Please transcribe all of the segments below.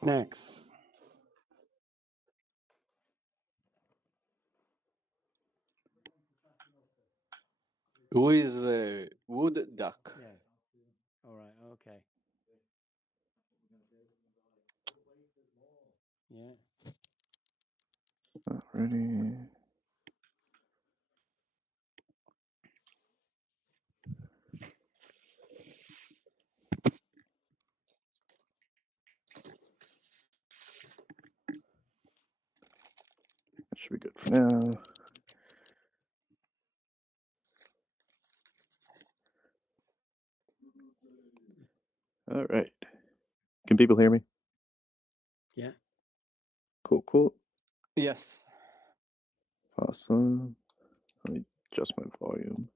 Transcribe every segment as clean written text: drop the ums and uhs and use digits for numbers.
Snacks. Who is Wood Duck? Yeah. All right. Okay. Yeah. Ready. That should be good for now. All right. Can people hear me? Yeah. Cool, cool. Yes. Awesome. Let me adjust my volume.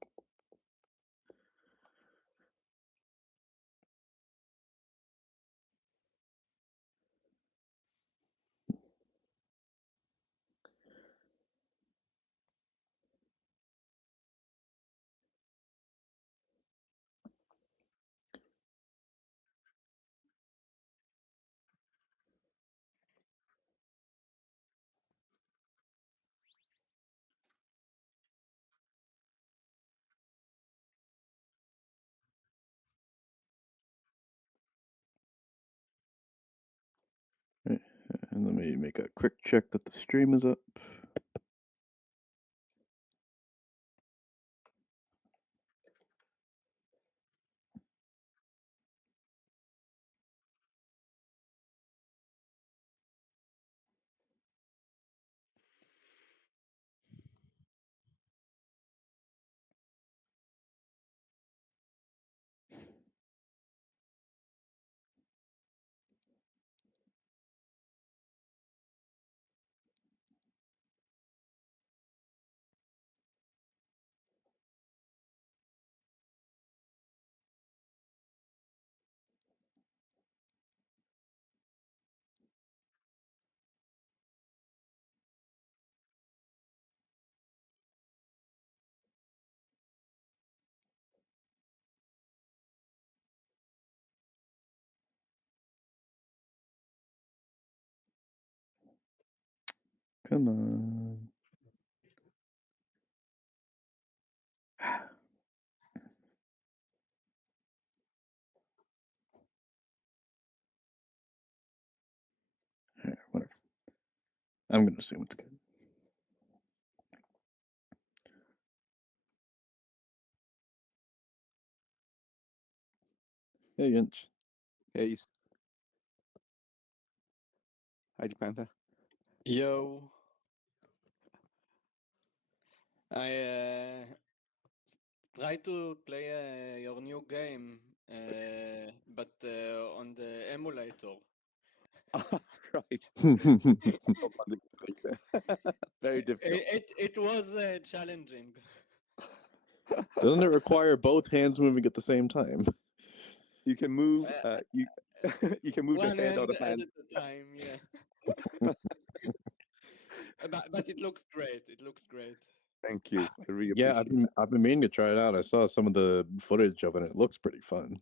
Right. And let me make a quick check that the stream is up. Come on. Whatever. I'm going to assume it's good. Hey, Inch. Hey, hi, Panther. Yo. I try to play your new game, but on the emulator. Right. Very difficult. It was challenging. Doesn't it require both hands moving at the same time? You can move. Uh, You you can move the One hand or hand the at hand. a time, yeah. But it looks great. It looks great. Thank you. I really Yeah, appreciate I've been meaning to try it out. I saw some of the footage of it. And it looks pretty fun.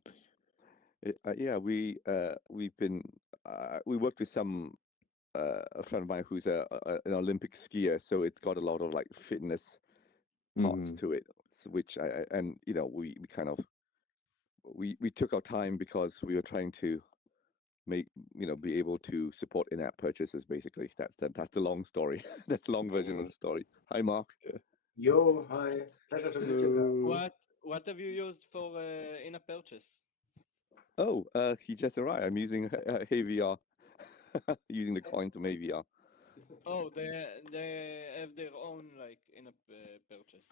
it. Yeah, we've been we worked with some a friend of mine who's an Olympic skier, so it's got a lot of like fitness parts Mhm. to it, which and we kind of we took our time because we were trying to make be able to support in-app purchases. Basically, that's the long story. That's the long version of the story. Hi, Mark. Yo, hi. Pleasure to meet you guys. Hello. What have you used for in-app purchase? Oh, he just arrived. I'm using Hey VR, using the coins from Hey VR. Oh, they have their own like in-app purchase.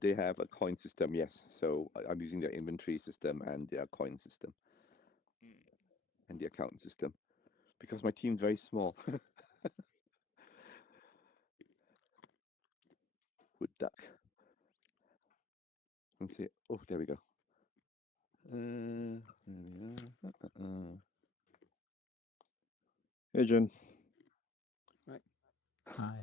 They have a coin system, yes. So I'm using their inventory system and their coin system Mm. and the account system because my team's very small. Would duck. Let's see. Oh, there we go. There we are. Hey, Jen. Right. Hi.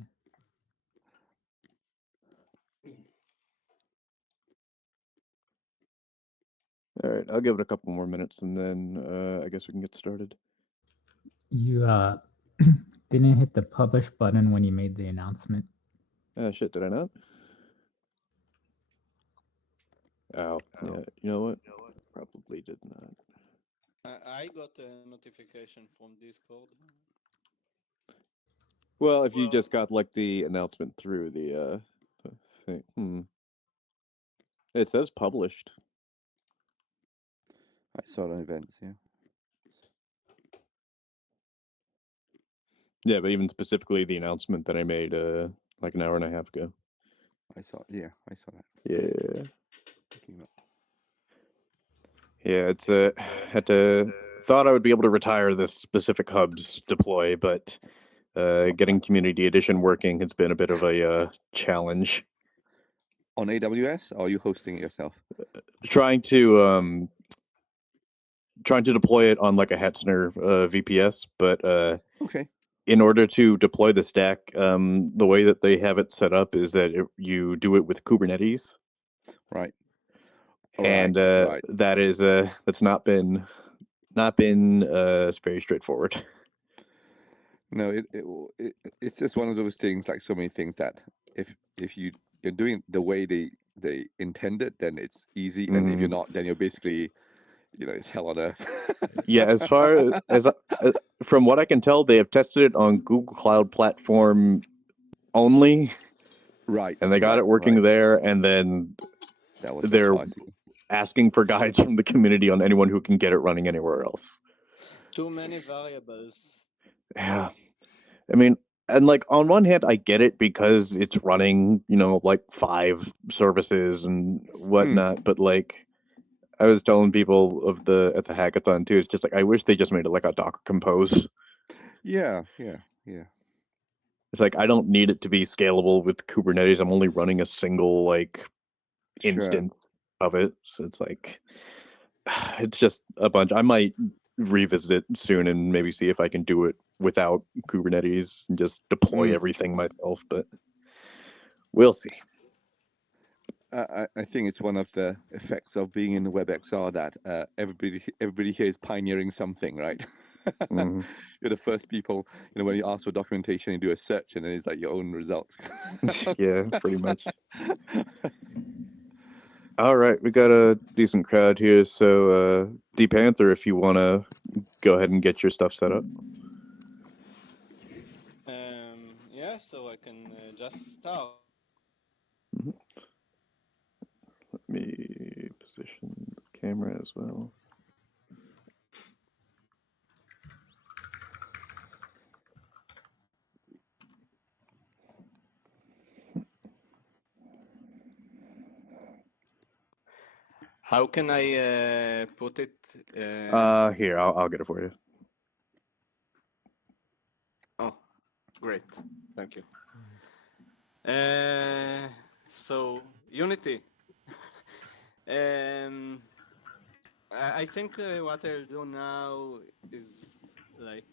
All right, I'll give it a couple more minutes, and then I guess we can get started. You didn't hit the publish button when you made the announcement. Shit, did I not? Oh, yeah. You know what? Probably did not. I got a notification from Discord. Well, if you just got like the announcement through the thing, it says published. I saw the events, yeah. Yeah, but even specifically the announcement that I made like an hour and a half ago. I saw that. Yeah. Looking up. Yeah, it's thought I would be able to retire this specific hub's deploy, but getting Community Edition working has been a bit of a challenge. On AWS, or are you hosting it yourself? Trying to deploy it on like a Hetzner VPS, but Okay. in order to deploy the stack, the way that they have it set up is that you do it with Kubernetes. Right. And right. that is that's not been very straightforward. No, it's just one of those things, like so many things, that if you're doing it the way they intended, then it's easy, and if you're not, then you're basically, it's hell on earth. Yeah, as far as from what I can tell, they have tested it on Google Cloud Platform only. Right. And they got it working there, and then that was they're surprising. asking for guides from the community on anyone who can get it running anywhere else. Too many variables. Yeah. I mean, and like on one hand, I get it because it's running, like 5 services and whatnot. But like, I was telling people at the hackathon too, it's just like I wish they just made it like a Docker Compose. Yeah. It's like I don't need it to be scalable with Kubernetes. I'm only running a single instance of it, so it's like it's just a bunch. I might revisit it soon and maybe see if I can do it without Kubernetes and just deploy everything myself, but we'll see. I think it's one of the effects of being in the WebXR that everybody here is pioneering something, right? You're the first people, when you ask for documentation, you do a search, and then it's like your own results. Yeah, pretty much. All right, we got a decent crowd here, so D Panther, if you want to go ahead and get your stuff set up. Yeah, so I can just start. Let me position the camera as well. How can I put it? Here, I'll get it for you. Oh, great. Thank you. So, Unity. I think what I'll do now is like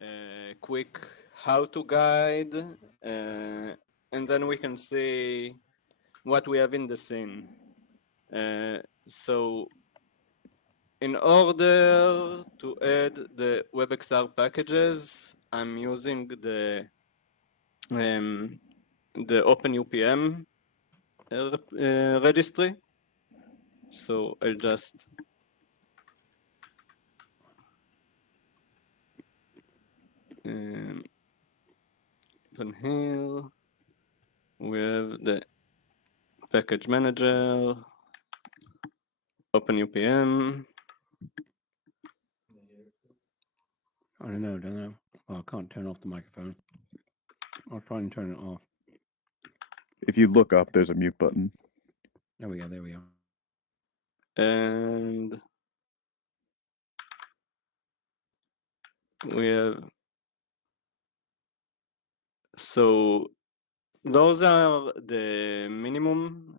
a quick how-to guide, and then we can see what we have in the scene. So, in order to add the WebXR packages, I'm using the OpenUPM registry. So I'll just open here. We have the package manager, OpenUPM. I don't know. Well, I can't turn off the microphone. I'll try and turn it off. If you look up, there's a mute button. There we go. And we have, so those are the minimum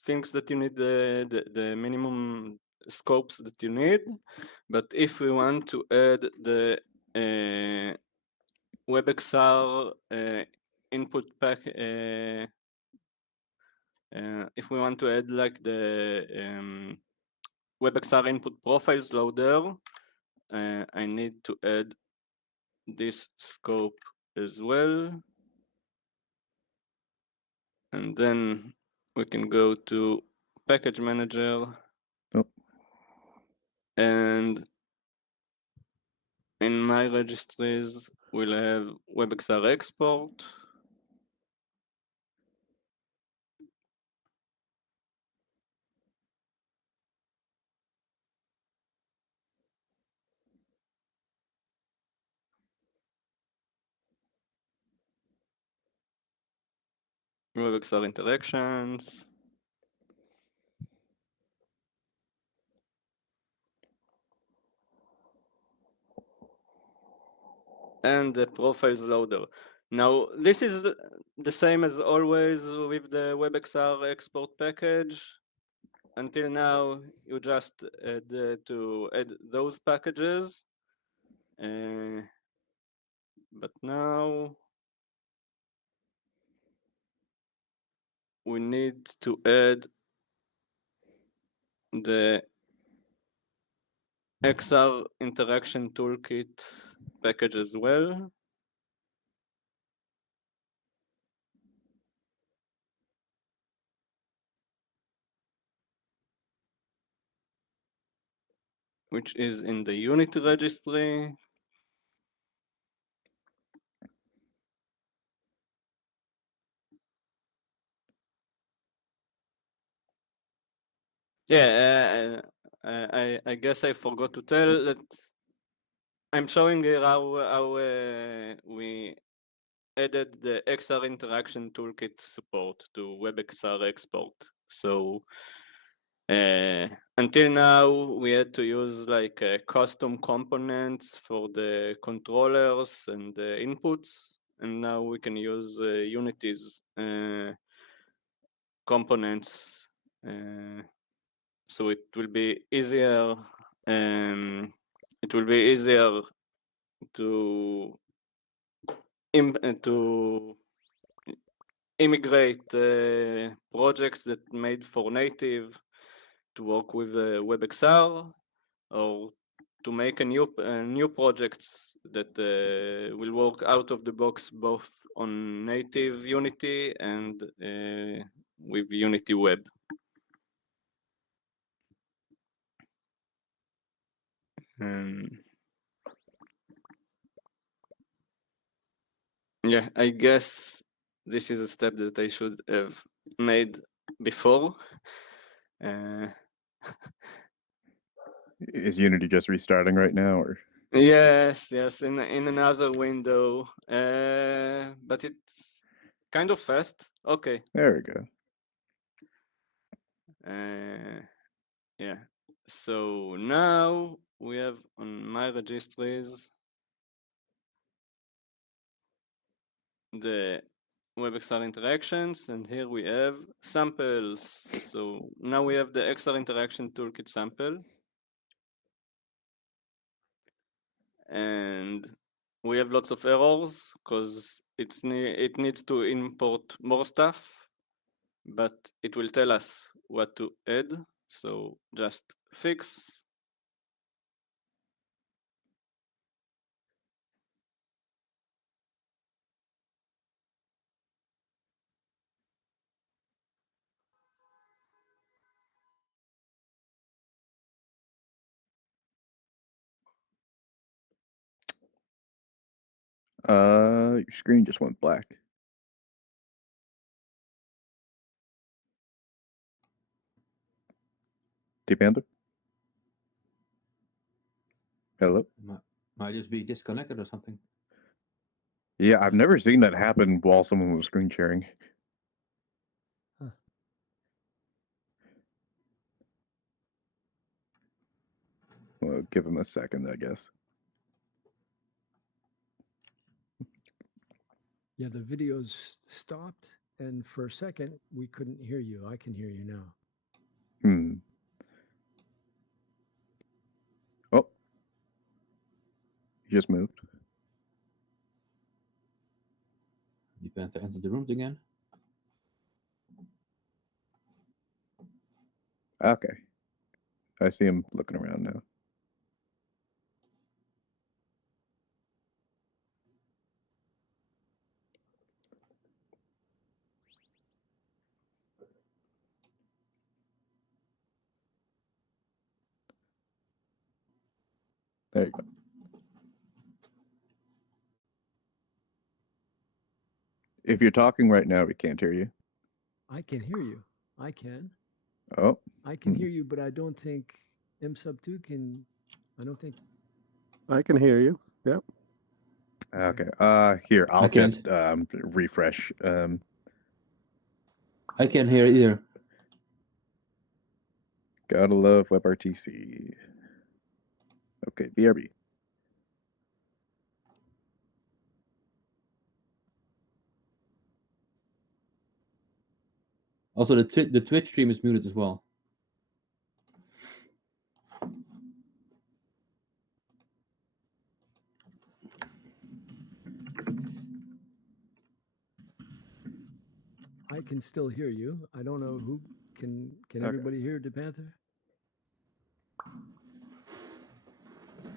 things that you need, the minimum scopes that you need. But if we want to add the WebXR input pack If we want to add like the WebXR input profiles loader, I need to add this scope as well. And then we can go to package manager. Oh. And in my registries, we'll have WebXR export. WebXR interactions. And the profiles loader. Now, this is the same as always with the WebXR export package. Until now, you just had to add those packages. But now we need to add the XR interaction toolkit package as well. Which is in the Unity registry. Yeah, I guess I forgot to tell that I'm showing here how we added the XR interaction toolkit support to WebXR export. So until now, we had to use like custom components for the controllers and the inputs, and now we can use Unity's components. So it will be easier. It will be easier to immigrate projects that made for native to work with WebXR, or to make a new projects that will work out of the box both on native Unity and with Unity Web. Yeah, I guess this is a step that I should have made before. Is Unity just restarting right now, or? Yes, in another window, but it's kind of fast. Okay. There we go. Yeah. So now we have on my registries the WebXR interactions, and here we have samples. So now we have the XR interaction toolkit sample. And we have lots of errors because it needs to import more stuff, but it will tell us what to add. So just fix. Your screen just went black. Panther? Hello? Might just be disconnected or something. Yeah, I've never seen that happen while someone was screen sharing. Huh. Well, give him a second, I guess. Yeah, the videos stopped, and for a second we couldn't hear you. I can hear you now. Hmm. Oh. You just moved. Panther entered the room again. Okay. I see him looking around now. There you go. If you're talking right now, we can't hear you. I can hear you. I can. Oh, I can hear you, but I don't think M sub 2 can. I don't think. I can hear you. Yep. okay. Here, I'll can't. just refresh. I can't hear either. Gotta love WebRTC. Okay, BRB. Also, the Twitch stream is muted as well. I can still hear you. I don't know who can. Can Okay. everybody hear DePanther?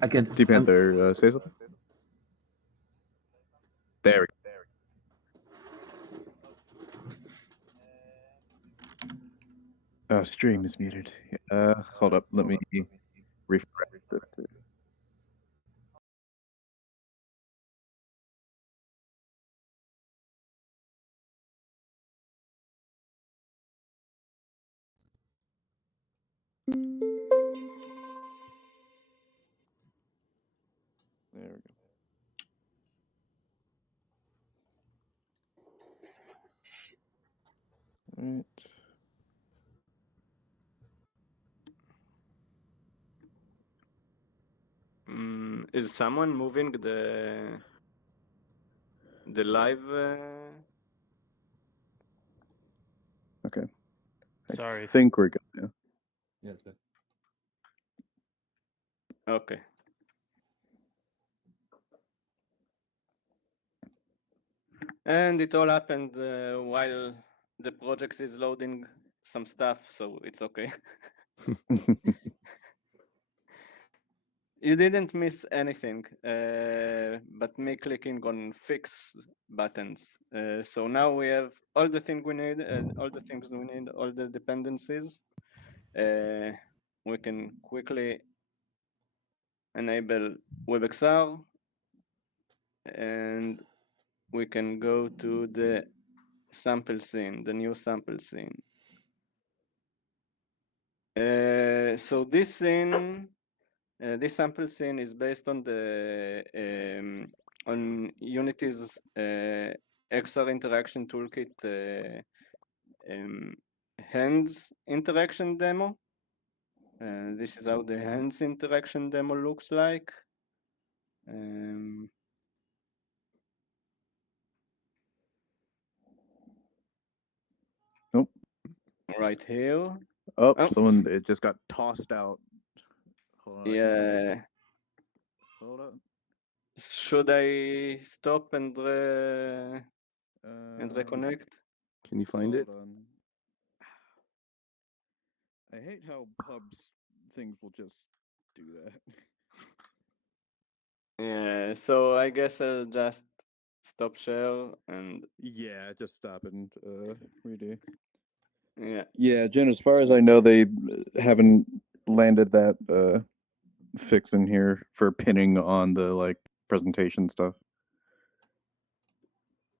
I can. T-Panther, say something? There we go. Oh, stream is muted. Hold up. Let me refresh this too. There we go. All right. Is someone moving the live? Okay. I Sorry. think we're good now. Yeah, it's good. Okay. And it all happened while the project is loading some stuff, so it's okay. You didn't miss anything, but me clicking on fix buttons. So now we have all the things we need, all the things we need, all the dependencies. We can quickly enable WebXR, and we can go to the sample scene, the new sample scene. So this scene, this sample scene is based on the on Unity's XR interaction toolkit hands interaction demo. This is how the hands interaction demo looks like. Nope. Right here. Oh, Oh. someone, it just got tossed out. Hold on. Yeah. Hold on. Should I stop and reconnect? Can you find it? Hold on. I hate how pubs things will just do that. Yeah, so I guess I'll just stop share and Yeah, just stop and redo. yeah. Yeah, Jen, as far as I know, they haven't landed that fix in here for pinning on the like presentation stuff.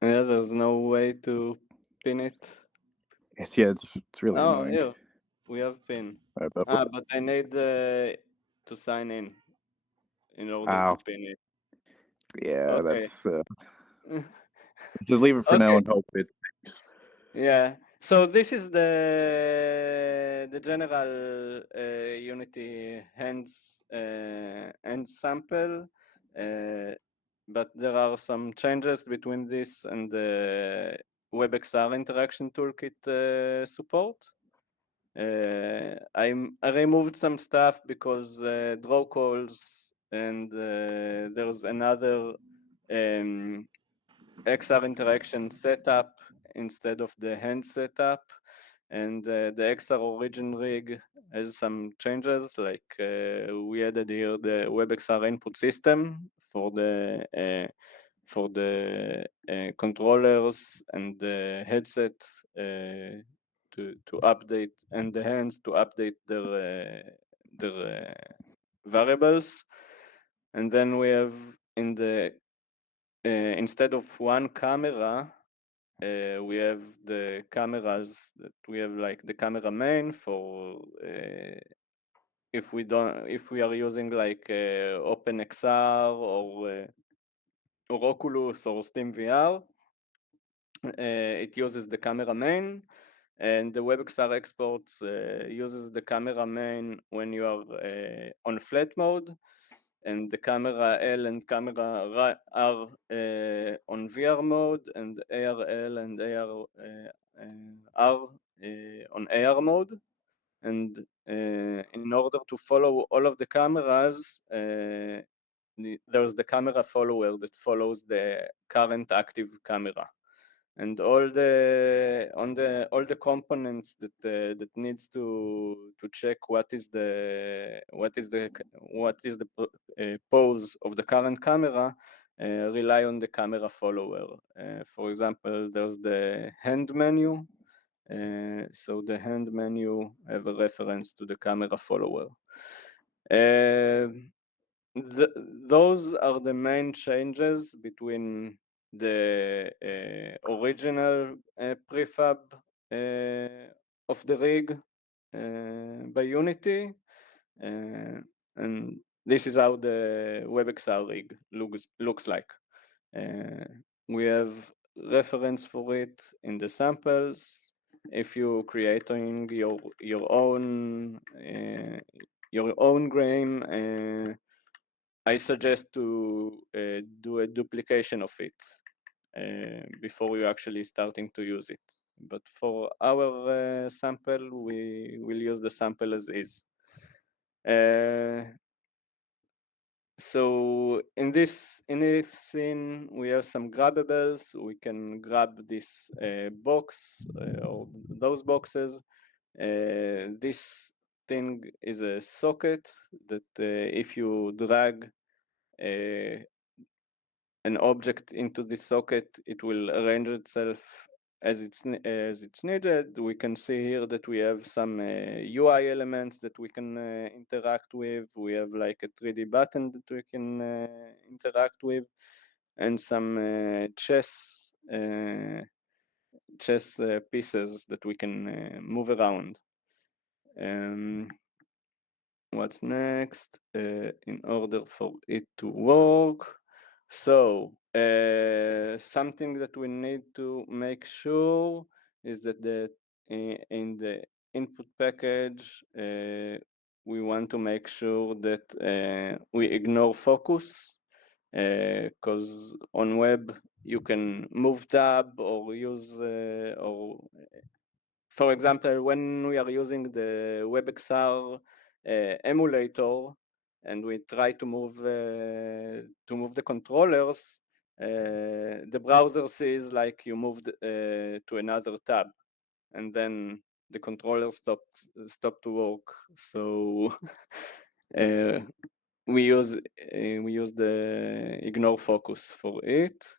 Yeah, there's no way to pin it. It's really Oh, annoying. here we have pin. All right, But I need to sign in order to Ow. pin it. Yeah, Okay. that's just leave it for now Okay. and hope it. Yeah. So this is the general Unity hands sample, but there are some changes between this and the WebXR interaction toolkit support. I removed some stuff because draw calls and there's another XR interaction setup instead of the hand setup. and the XR origin rig has some changes, like we added here the WebXR input system for the controllers and the headset to update, and the hands to update their variables. And then we have in the instead of one camera, we have the cameras that we have, like the camera main for if we are using like OpenXR or Oculus or SteamVR, it uses the camera main, and the WebXR exports uses the camera main when you are on flat mode, and the camera L and camera R are on VR mode, and ARL and AR are on AR mode. And in order to follow all of the cameras, there's the camera follower that follows the current active camera, and all the components that needs to check what is the pose of the current camera rely on the camera follower. For example, there's the hand menu. So the hand menu have a reference to the camera follower. Those are the main changes between the original prefab of the rig by Unity, and this is how the WebXR rig looks like. We have reference for it in the samples. If you're creating your own game, I suggest to do a duplication of it before you actually starting to use it. But for our sample, we will use the sample as is. So in this scene, we have some grabbables. We can grab this box or those boxes. This thing is a socket that if you drag an object into this socket, it will arrange itself as it's needed. We can see here that we have some UI elements that we can interact with. We have like a 3D button that we can interact with, and some chess pieces that we can move around. What's next? In order for it to work, so something that we need to make sure is that in the input package, we want to make sure that we ignore focus, because on web you can move tab or use for example, when we are using the WebXR emulator and we try to move the controllers, the browser sees like you moved to another tab, and then the controller stop to work. So we use the ignore focus for it.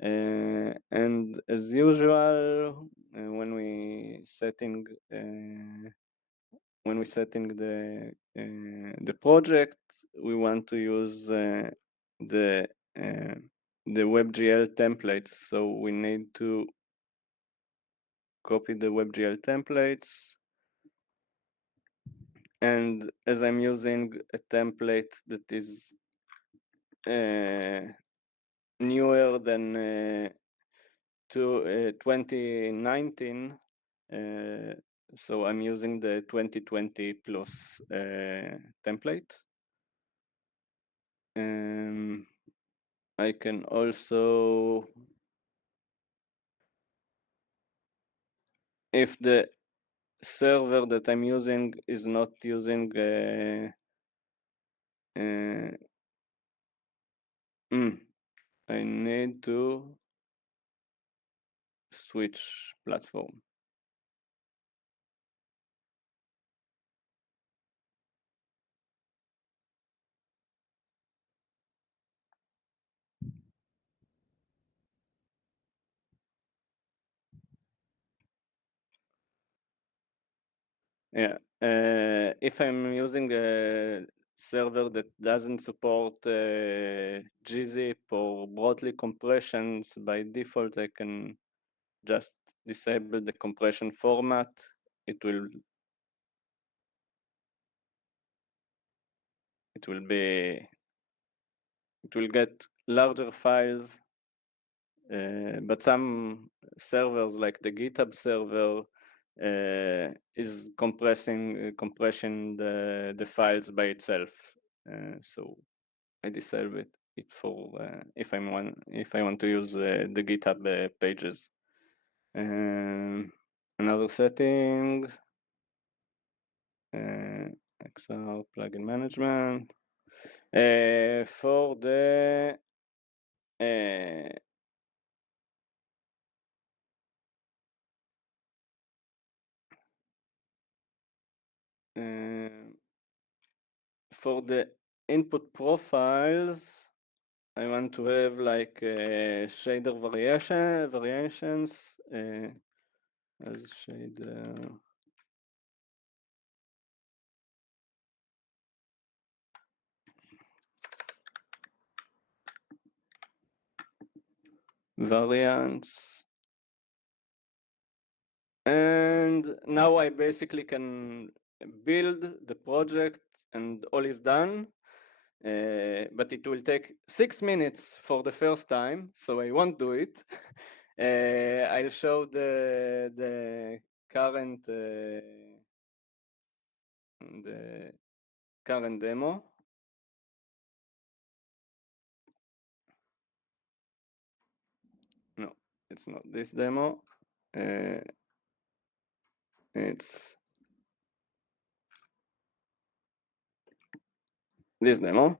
And as usual, when we setting the project, we want to use the WebGL templates. So we need to copy the WebGL templates. And as I'm using a template that is newer than 2019, so I'm using the 2020 plus template. I can also, if the server that I'm using is not using I need to switch platform. Yeah. If I'm using a server that doesn't support gzip or broadly compressions, by default I can just disable the compression format. It will get larger files, but some servers like the GitHub server is compressing the files by itself. So I disable it for if I want to use the GitHub pages. Another setting, XR plugin management. For the for the input profiles, I want to have like shader variations as shader. Variants. And now I basically can build the project and all is done. But it will take 6 minutes for the first time, so I won't do it. I'll show the current demo. No, it's not this demo. It's this demo.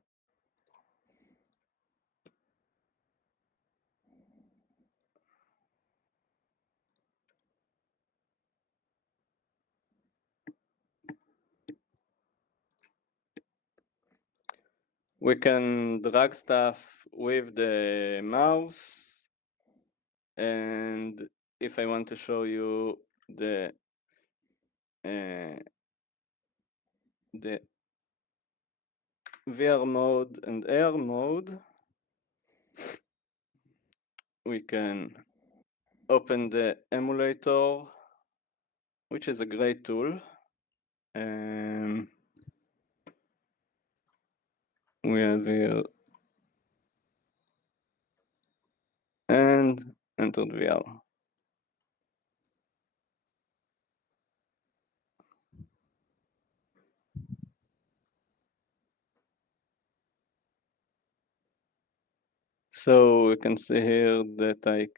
We can drag stuff with the mouse, and if I want to show you the VR mode and AR mode, we can open the emulator, which is a great tool. We have here and entered VR. So we can see here that I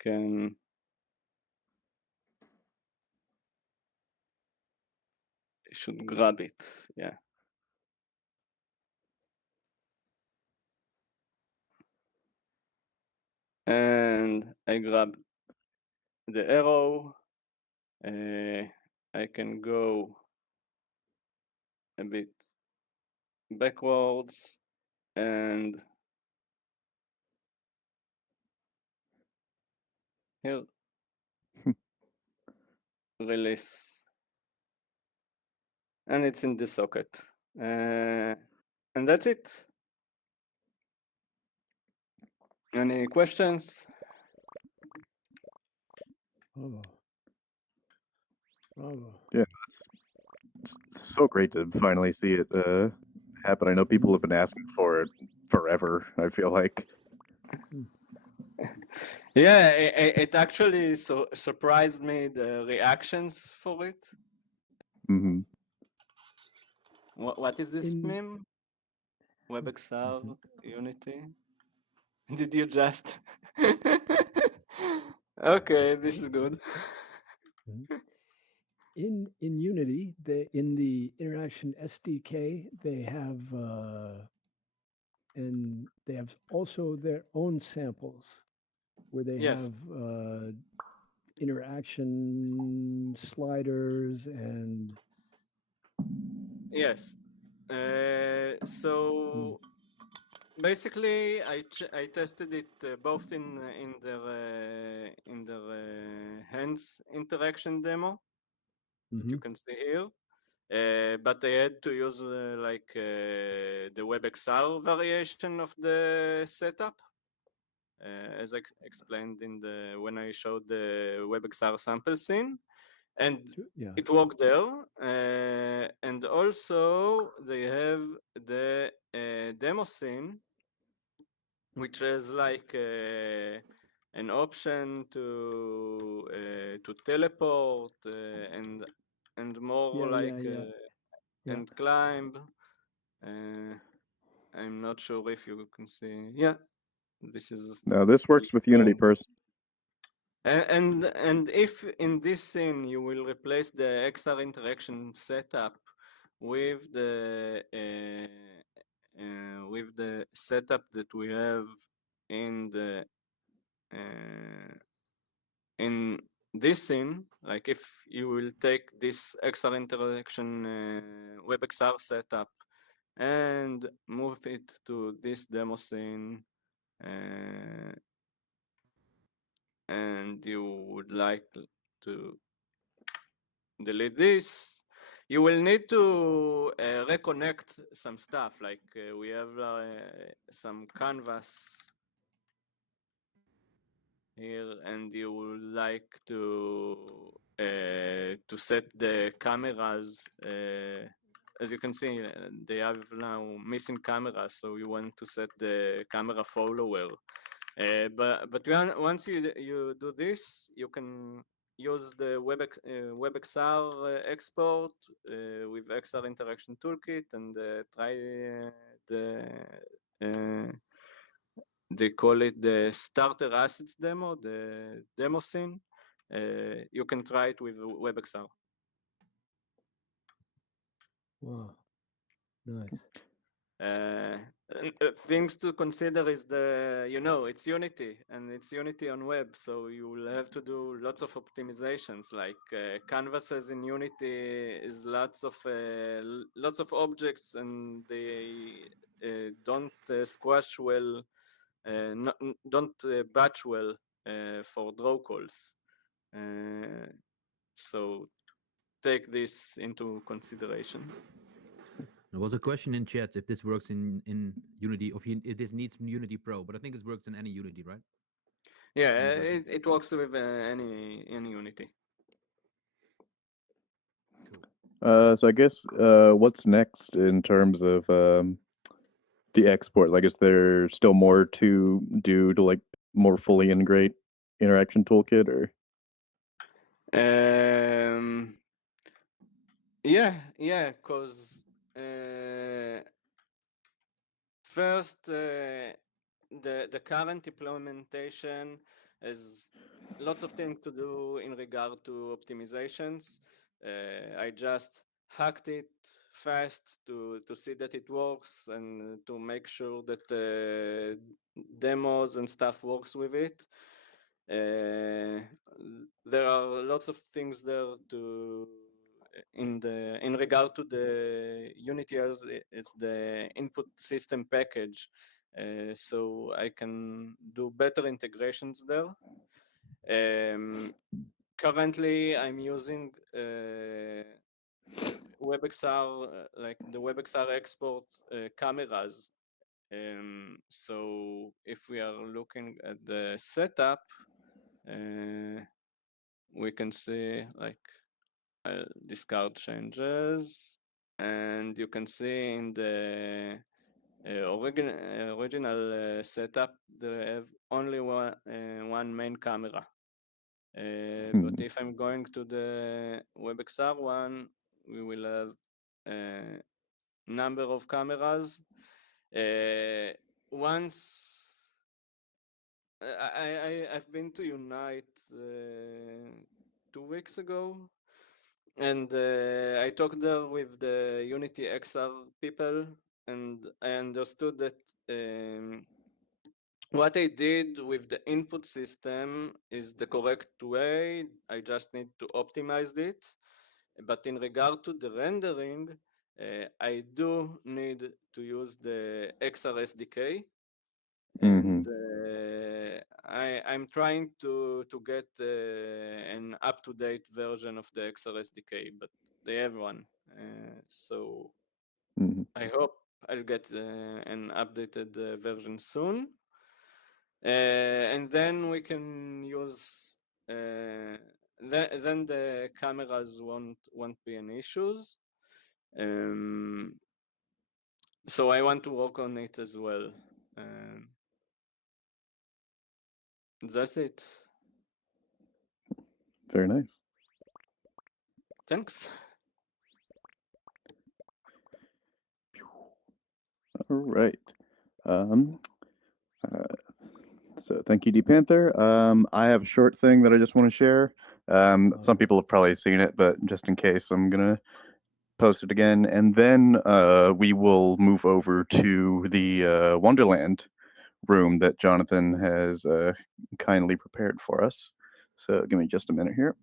should grab it, yeah. And I grab the arrow. I can go a bit backwards and here release, and it's in the socket. And that's it. Any questions? Bravo. Bravo. Yeah, it's so great to finally see it happen. I know people have been asking for it forever, I feel like. Yeah, it actually surprised me, the reactions for it. Mm-hmm. What is this In- meme? WebXR Unity? Did you just? Okay, this is good. In Unity, in the Interaction SDK, they have and they have also their own samples where they Yes. have interaction sliders and Yes. So basically, I tested it both in their hands interaction demo that you can see here, but I had to use the WebXR variation of the setup, as I explained in the when I showed the WebXR sample scene, and Yeah. it worked there. And also they have the demo scene, which is like an option to teleport and more Yeah, like yeah. Yeah. and climb. I'm not sure if you can see. Yeah, this is. No, this works with Unity person. And if in this scene you will replace the XR interaction setup with the setup that we have in the in this scene, like if you will take this XR interaction WebXR setup and move it to this demo scene, and you would like to delete this, you will need to reconnect some stuff. Like we have some canvas here, and you would like to set the cameras. As you can see, they have now missing cameras, so you want to set the camera follower. But once you do this, you can use the WebXR export with XR Interaction Toolkit and try uh, they call it the starter assets demo, the demo scene. You can try it with WebXR. Wow. Nice. Things to consider is it's Unity and it's Unity on web, so you will have to do lots of optimizations. Like canvases in Unity is lots of objects, and they don't squash well, don't batch well for draw calls. So take this into consideration. There was a question in chat if this works in Unity, if this needs Unity Pro, but I think it works in any Unity, right? Yeah, it works with any Unity. Cool. So I guess what's next in terms of the export? Like, is there still more to do to like more fully integrate interaction toolkit, or? Yeah, because first the current implementation has lots of things to do in regard to optimizations. I just hacked it fast to see that it works and to make sure that demos and stuff works with it. There are lots of things there to in regard to the Unity as it's the input system package, so I can do better integrations there. Currently, I'm using WebXR, like the WebXR export cameras. So if we are looking at the setup, we can see like I'll discard changes, and you can see in the original setup they have only one main camera. But if I'm going to the WebXR one, we will have a number of cameras. Once I've been to Unite 2 weeks ago, and I talked there with the Unity XR people, and I understood that what I did with the input system is the correct way. I just need to optimize it. But in regard to the rendering, I do need to use the XR SDK, and I'm trying to get an up-to-date version of the XR SDK, but they have one, So Mhm. I hope I'll get an updated version soon. And then we can use then the cameras won't be an issues. So I want to work on it as well. That's it. Very nice. Thanks. All right. Um, so thank you, D Panther. I have a short thing that I just want to share. Some people have probably seen it, but just in case, I'm gonna post it again, and then we will move over to the Wonderland room that Jonathan has kindly prepared for us. So give me just a minute here.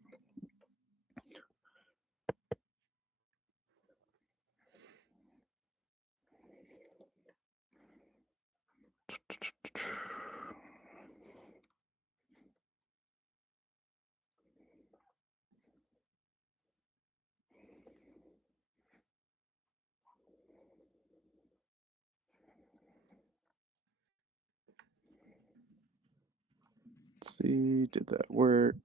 Let's see, did that work?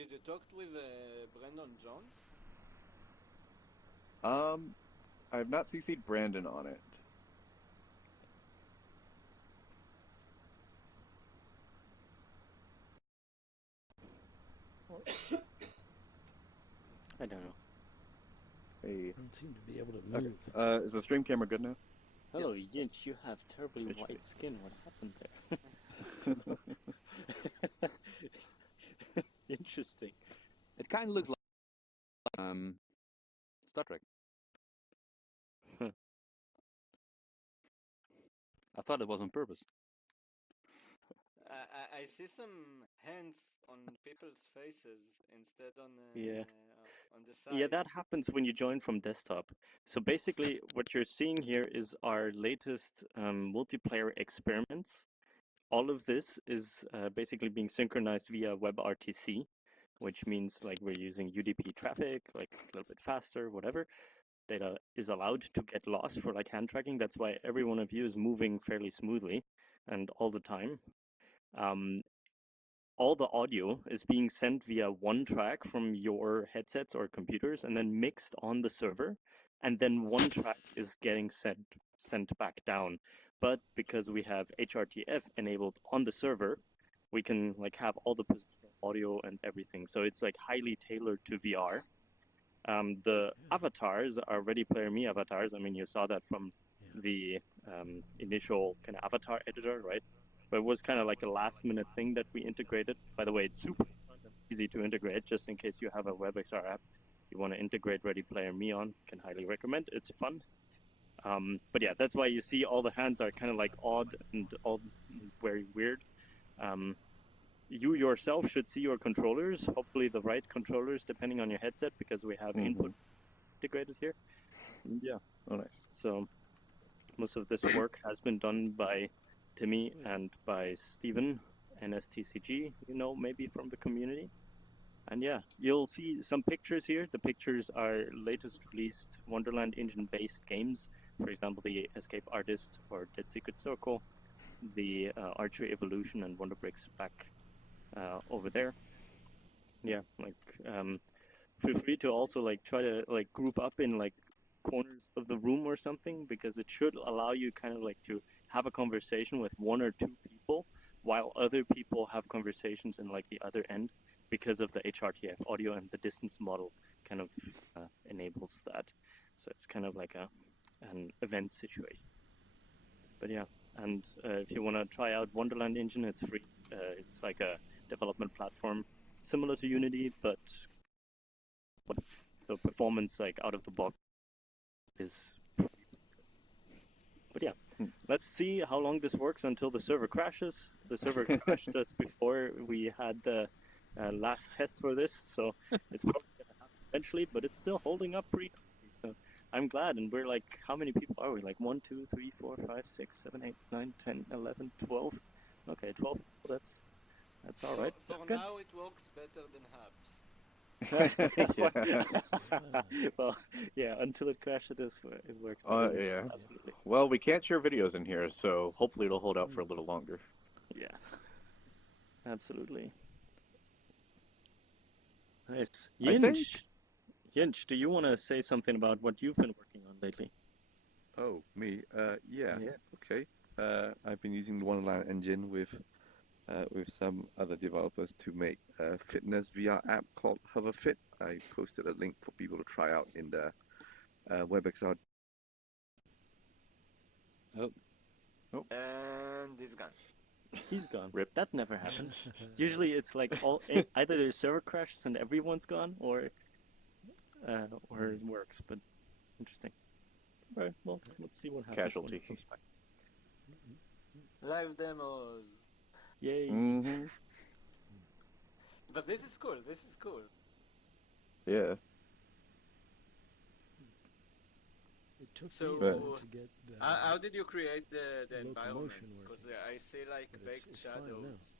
Did you talk with Brandon Jones? I have not CC'd Brandon on it. I don't know. Hey. Don't seem to be able to move. Okay. Is the stream camera good now? Hello, Yinch, you have terribly It should white be. skin. What happened there? Interesting. It kind of looks like Star Trek. I thought it was on purpose. I see some hands on people's faces instead on Yeah. on the side. Yeah, that happens when you join from desktop. So basically, what you're seeing here is our latest multiplayer experiments. All of this is basically being synchronized via WebRTC, which means like we're using UDP traffic, like a little bit faster, whatever. Data is allowed to get lost for like hand tracking. That's why every one of you is moving fairly smoothly and all the time. All the audio is being sent via one track from your headsets or computers and then mixed on the server, and then one track is getting sent back down. But because we have HRTF enabled on the server, we can like have all the positional audio and everything. So it's like highly tailored to VR. The avatars are Ready Player Me avatars. I mean, you saw that from the initial kind of avatar editor, right? But it was kind of like a last minute thing that we integrated. By the way, it's super fun and easy to integrate, just in case you have a WebXR app you want to integrate Ready Player Me on. Can highly recommend. It's fun. But yeah, that's why you see all the hands are kind of like odd and all very weird. You yourself should see your controllers, hopefully the right controllers depending on your headset, because we have input integrated here. Yeah, oh nice. So most of this work has been done by Timmy and by Steven, NSTCG, you know, maybe from the community. And yeah, you'll see some pictures here. The pictures are latest released Wonderland engine-based games. For example, the Escape Artist or Dead Secret Circle, the Archery Evolution and Wonder Bricks back over there. Yeah, like feel free to also like try to like group up in like corners of the room or something, because it should allow you kind of like to have a conversation with one or two people while other people have conversations in like the other end, because of the HRTF audio and the distance model kind of enables that. So it's kind of like an event situation. But yeah, and if you want to try out Wonderland Engine, it's free. It's like a development platform similar to Unity, but so performance like out of the box is. But yeah, let's see how long this works until the server crashes. The server crashed just before we had the last test for this, so it's probably going to happen eventually, but it's still holding up pretty nicely. So I'm glad, and we're like, how many people are we? Like 1, 2, 3, 4, 5, 6, 7, 8, 9, 10, 11, 12. Okay, 12 people, that's all right. For That's good. now, it works better than Hubs. Well, yeah, until it crashes, it works. Yeah. Absolutely. Well, we can't share videos in here, so hopefully it'll hold out for a little longer. Yeah. Absolutely. Nice. I think- Yinch, do you want to say something about what you've been working on lately? Oh, me? Yeah. Yeah. Okay. I've been using the Wonderland engine with some other developers to make a fitness VR app called HoverFit. I posted a link for people to try out in the WebXR. Oh. And he's gone. He's gone. Rip. That never happened. Usually it's like either the server crashes and everyone's gone, or it works. But interesting. All right. Well, let's see what happens. Casualty. When it comes back. Live demos. Yay. Mm-hmm. But this is cool. This is cool. Yeah. It took So, me a while to get the how did you create the environment? locomotion Because working. I see like But baked it's fine shadows.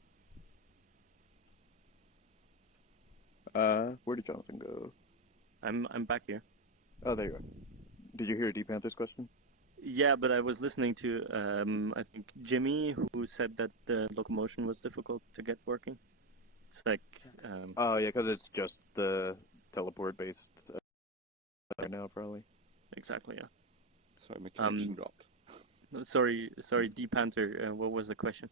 now. Where did Jonathan go? I'm back here. Oh, there you are. Did you hear D Panther's question? Yeah, but I was listening to I think Jimmy, who said that the locomotion was difficult to get working. It's like Oh yeah, because it's just the teleport based right now, probably. exactly, yeah. Sorry, my connection dropped. Sorry, D Panther. What was the question?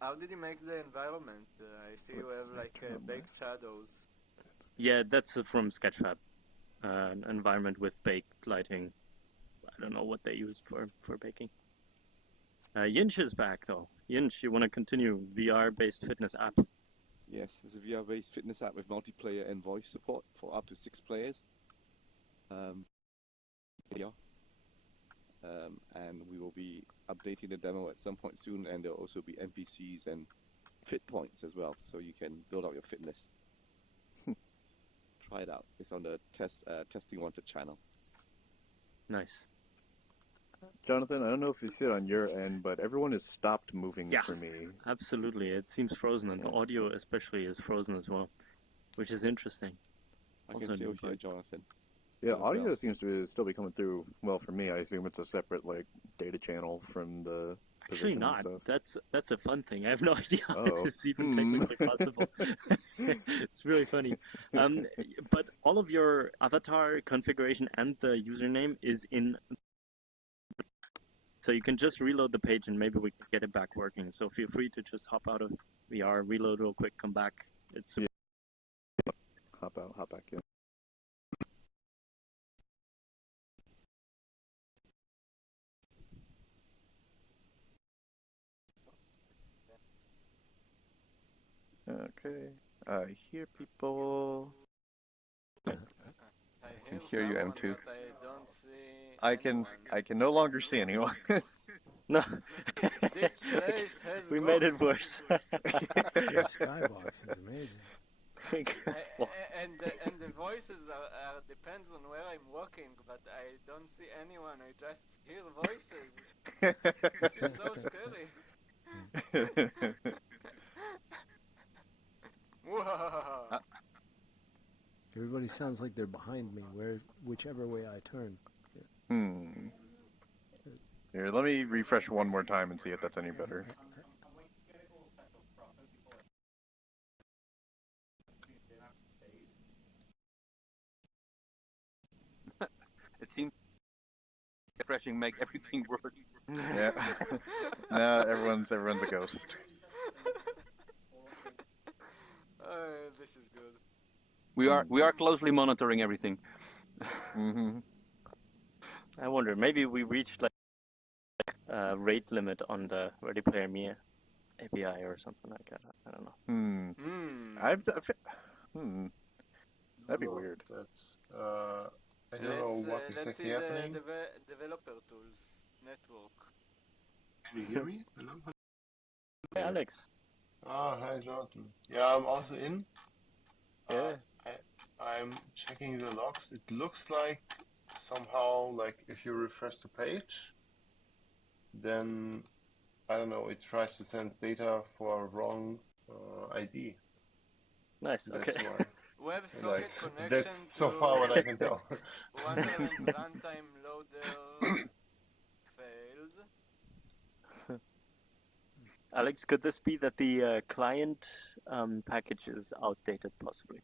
How did you make the environment? I see you have like baked shadows. Yeah, that's from Sketchfab. An environment with baked lighting. I don't know what they use for baking. Yinch is back though. Yinch, you want to continue VR-based fitness app? Yes, there's a VR-based fitness app with multiplayer and voice support for up to 6 players. VR. And we will be updating the demo at some point soon, and there'll also be NPCs and fit points as well, so you can build out your fitness. Try it out. It's on the Testing Wanted channel. Nice. Jonathan, I don't know if you see it on your end, but everyone has stopped moving for me. Absolutely. It seems frozen, and the audio especially is frozen as well, which is interesting. I can still hear Jonathan. Yeah, audio seems to still be coming through well for me. I assume it's a separate like data channel from the Actually position not. and stuff. That's a fun thing. I have no idea how Oh. this is even technically possible. It's really funny. But all of your avatar configuration and the username is in. So you can just reload the page and maybe we can get it back working. So feel free to just hop out of VR, reload real quick, come back. It's super. Hop out, hop back in. Okay, I hear people. I can hear you, someone, M2. but I don't see I can no longer see anyone. No. This place has We made it worse. The skybox is amazing. And the voices are depends on where I'm walking, but I don't see anyone. I just hear voices. This is so scary. Whoa. Everybody sounds like they're behind me, whichever way I turn. Here, let me refresh one more time and see if that's any better. It seems refreshing, make everything work. Yeah. No, everyone's a ghost. This is good. We are closely monitoring everything. I wonder, maybe we reached like rate limit on the Ready Player Me API or something like that. I don't know. That'd be weird. I don't know what Let's exactly see happening. the developer tools network. Can you hear me? Hello? Hey, Alex. Hi, Jonathan. Yeah, I'm also in. Yeah. I'm checking the logs. It looks like somehow, like if you refresh the page, then I don't know, it tries to send data for a wrong ID. Nice. That's Okay. why. WebSocket connection That's so to far what I can tell. runtime loader failed. Alex, could this be that the client package is outdated, possibly?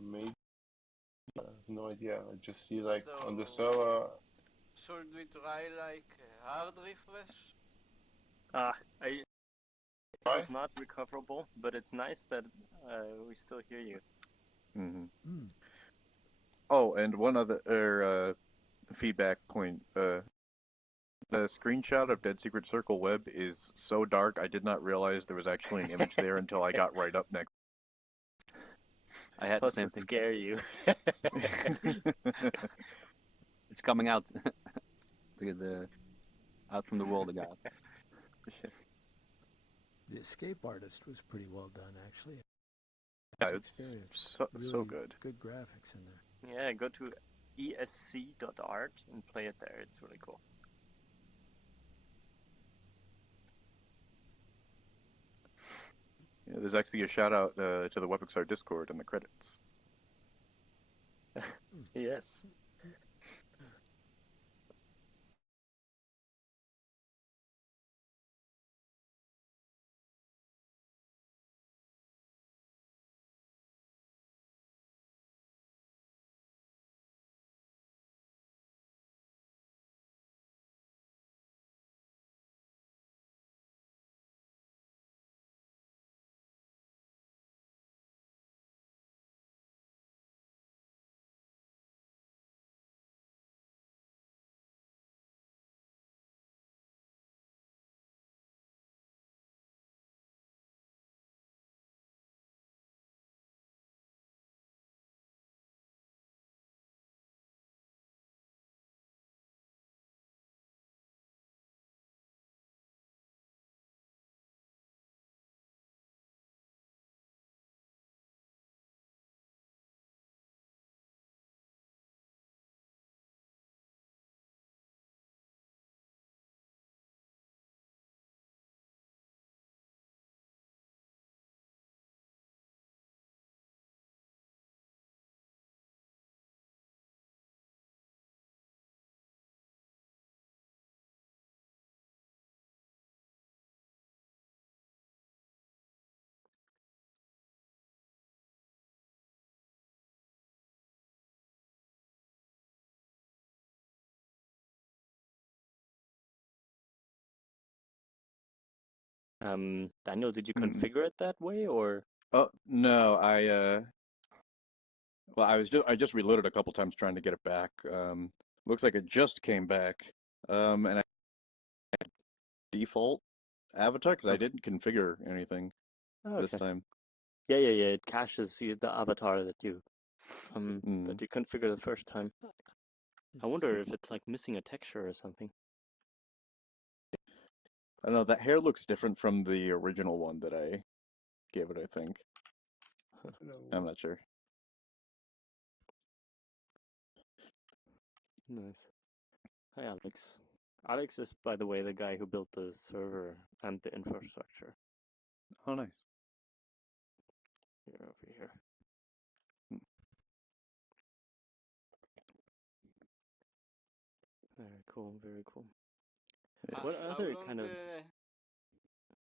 Maybe. I have no idea. I just see like on the server. Should we try like hard refresh? It's not recoverable, but it's nice that we still hear you. Oh, and one other feedback point. The screenshot of Dead Secret Circle Web is so dark, I did not realize there was actually an image there until I got right up next. I had the same thing. Scare you. It's coming out. Out from the world again. The escape artist was pretty well done, actually. Yeah, it's so good. Good graphics in there. Yeah, go to esc.art and play it there. It's really cool. Yeah, there's actually a shout out to the WebXR Discord in the credits. Yes. Daniel, did you Hmm. configure it that way, or? Oh no, well, I just reloaded a couple times trying to get it back. Looks like it just came back. And I default avatar because I Okay. didn't configure anything this Okay. time. Yeah. It caches the avatar that you configured the first time. I wonder if it's like missing a texture or something. I don't know, that hair looks different from the original one that I gave it, I think. I'm not sure. Nice. Hi, Alex. Alex is, by the way, the guy who built the server and the infrastructure. Oh, nice. Here, over here. Very cool. Very cool. What other kind of?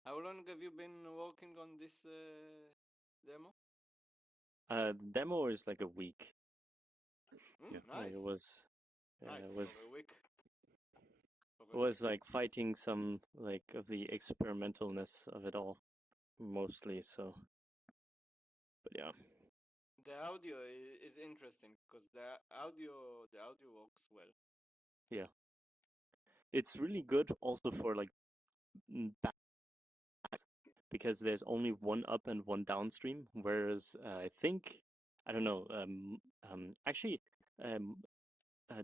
How long have you been working on this demo? The demo is like a week. Nice. Like it was. Nice. It was. For a week. It was like fighting some like of the experimentalness of it all, mostly. So. But yeah. The audio is interesting because the audio works well. Yeah. It's really good also for like back, because there's only one up and one downstream, whereas I think I don't know. Actually,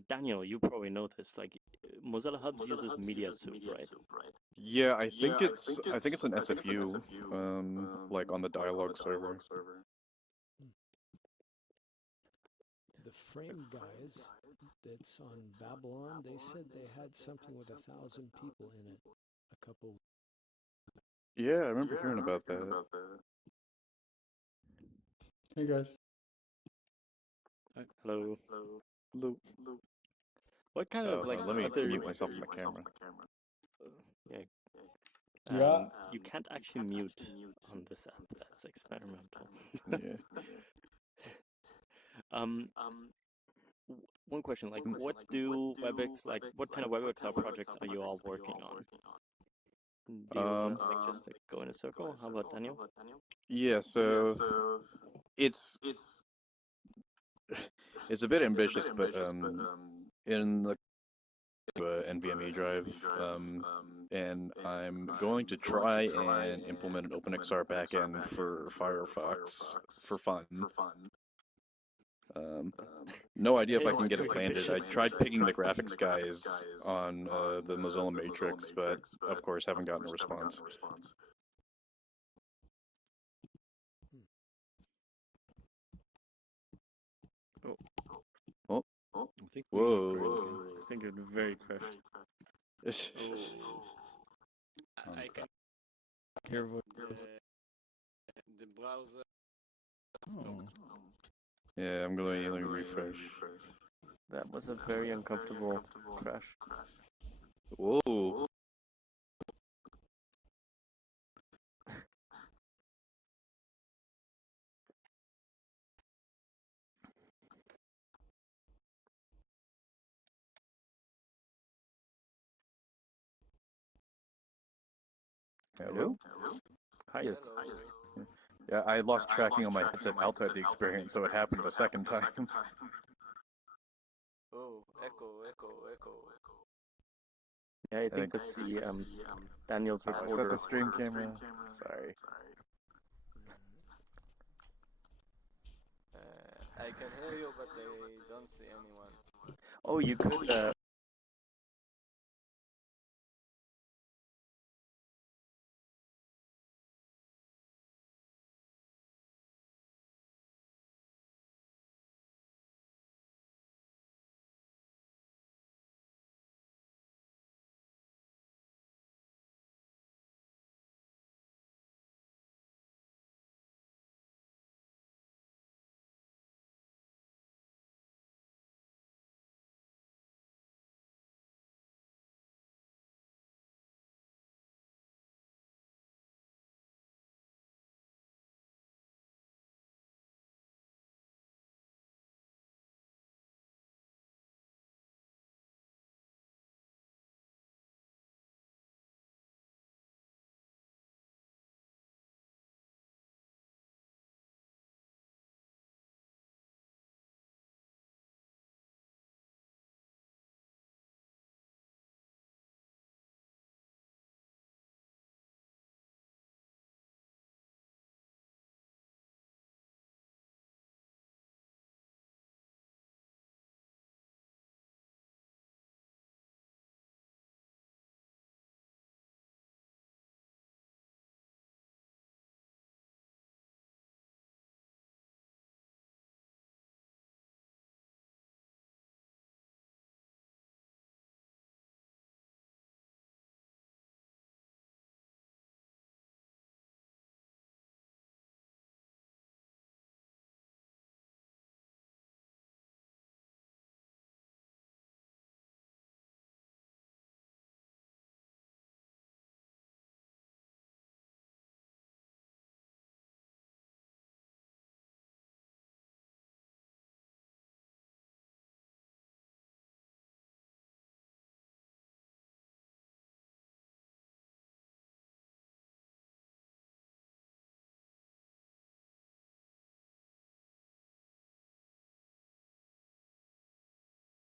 Daniel, you probably know this. Like Mozilla Hubs uses Media Soup, right? Yeah, I think it's an SFU, like on the dialogue server. The frame guys that's on Babylon, they said they had something with 1,000 people in it a couple. Yeah, I remember hearing about that. Hey guys. Hello. Hello. What kind of like let me other? mute myself from the camera. Yeah. Yeah. You can't actually mute on this app. That's experimental. Yeah. One question, like, what do WebX, like, what kind of WebXR projects are you all working on? Do you want to like just like go in a circle? How about Daniel? Yeah, so it's it's a bit ambitious, but in the NVMe drive, and I'm going to try and implement an OpenXR backend for Firefox for fun. No idea if I can get it landed. I tried pinging the graphics guys on the Mozilla Matrix, but of course haven't gotten a response. Oh. I think Whoa. I think it very crashed. I can hear voice. The browser. Yeah, I'm going to refresh. That was a very uncomfortable crash. Whoa. Hello? Hi. Yes. Yeah, I lost tracking on my headset outside the experience, so it happened a second time. Oh, echo. Yeah, I think that's the Daniel's I recorder. set the stream camera. Sorry. I can hear you, but I don't see anyone. Oh, you could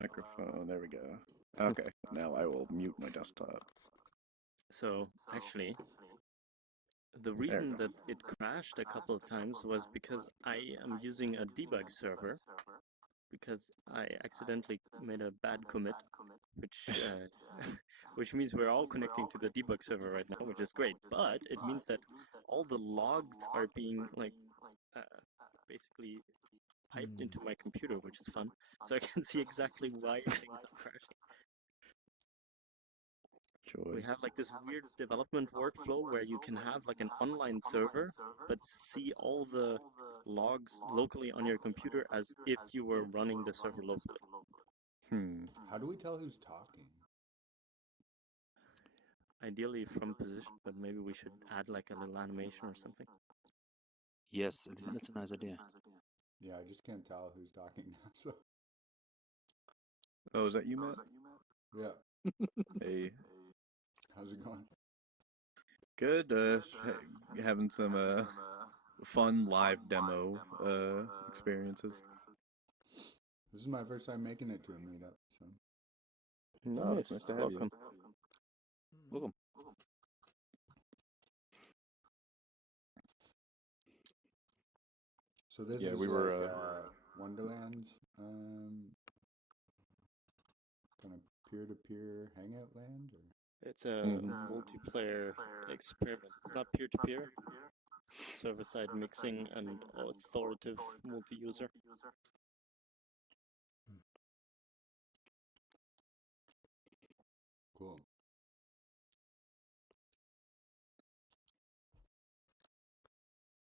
microphone. There we go. Okay, now I will mute my desktop. So actually, the There we reason go. that it crashed a couple of times was because I am using a debug server because I accidentally made a bad commit, which which means we're all connecting to the debug server right now, which is great. But it means that all the logs are being like basically piped into my computer, which is fun. So I can see exactly why things are crashing. We Joy. have like this weird development workflow where you can have like an online server, but see all the logs locally on your computer as if you were running the server locally. How do we tell who's talking? Ideally from position, but maybe we should add like a little animation or something. Yes, that's a nice idea. Yeah, I just can't tell who's talking now. So Oh, is that you, Matt? yeah. Hey. How's it going? Good. Having some fun live demo experiences. This is my first time making it to a meetup. So Oh, it's nice to have Welcome. Welcome. so this Yeah, is we were, like Wonderland's kind of peer-to-peer hangout land, or It's a multiplayer experiment. It's not peer-to-peer. Server-side mixing and authoritative multi-user. cool.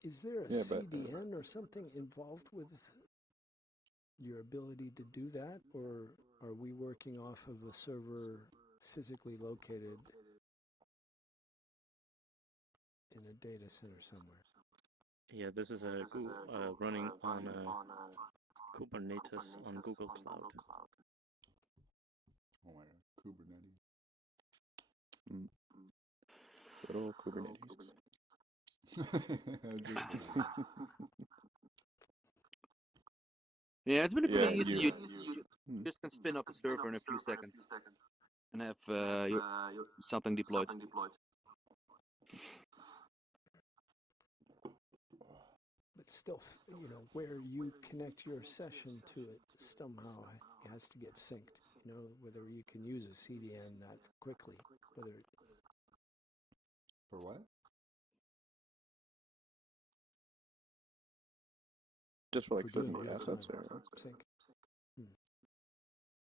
Is there a Yeah, but, CDN or something involved with your ability to do that, or are we working off of a server physically located in a data center somewhere? Yeah, this is a running on Kubernetes on Google Cloud. Oh my god, Kubernetes. Good old Kubernetes. Yeah, it's been pretty Yeah, easy. you- You just can spin up a server in a few seconds and have something deployed. But still, where you connect your session to it somehow has to get synced. Whether you can use a CDN that quickly, whether For what? Just for like for doing certain real-time assets, or sync.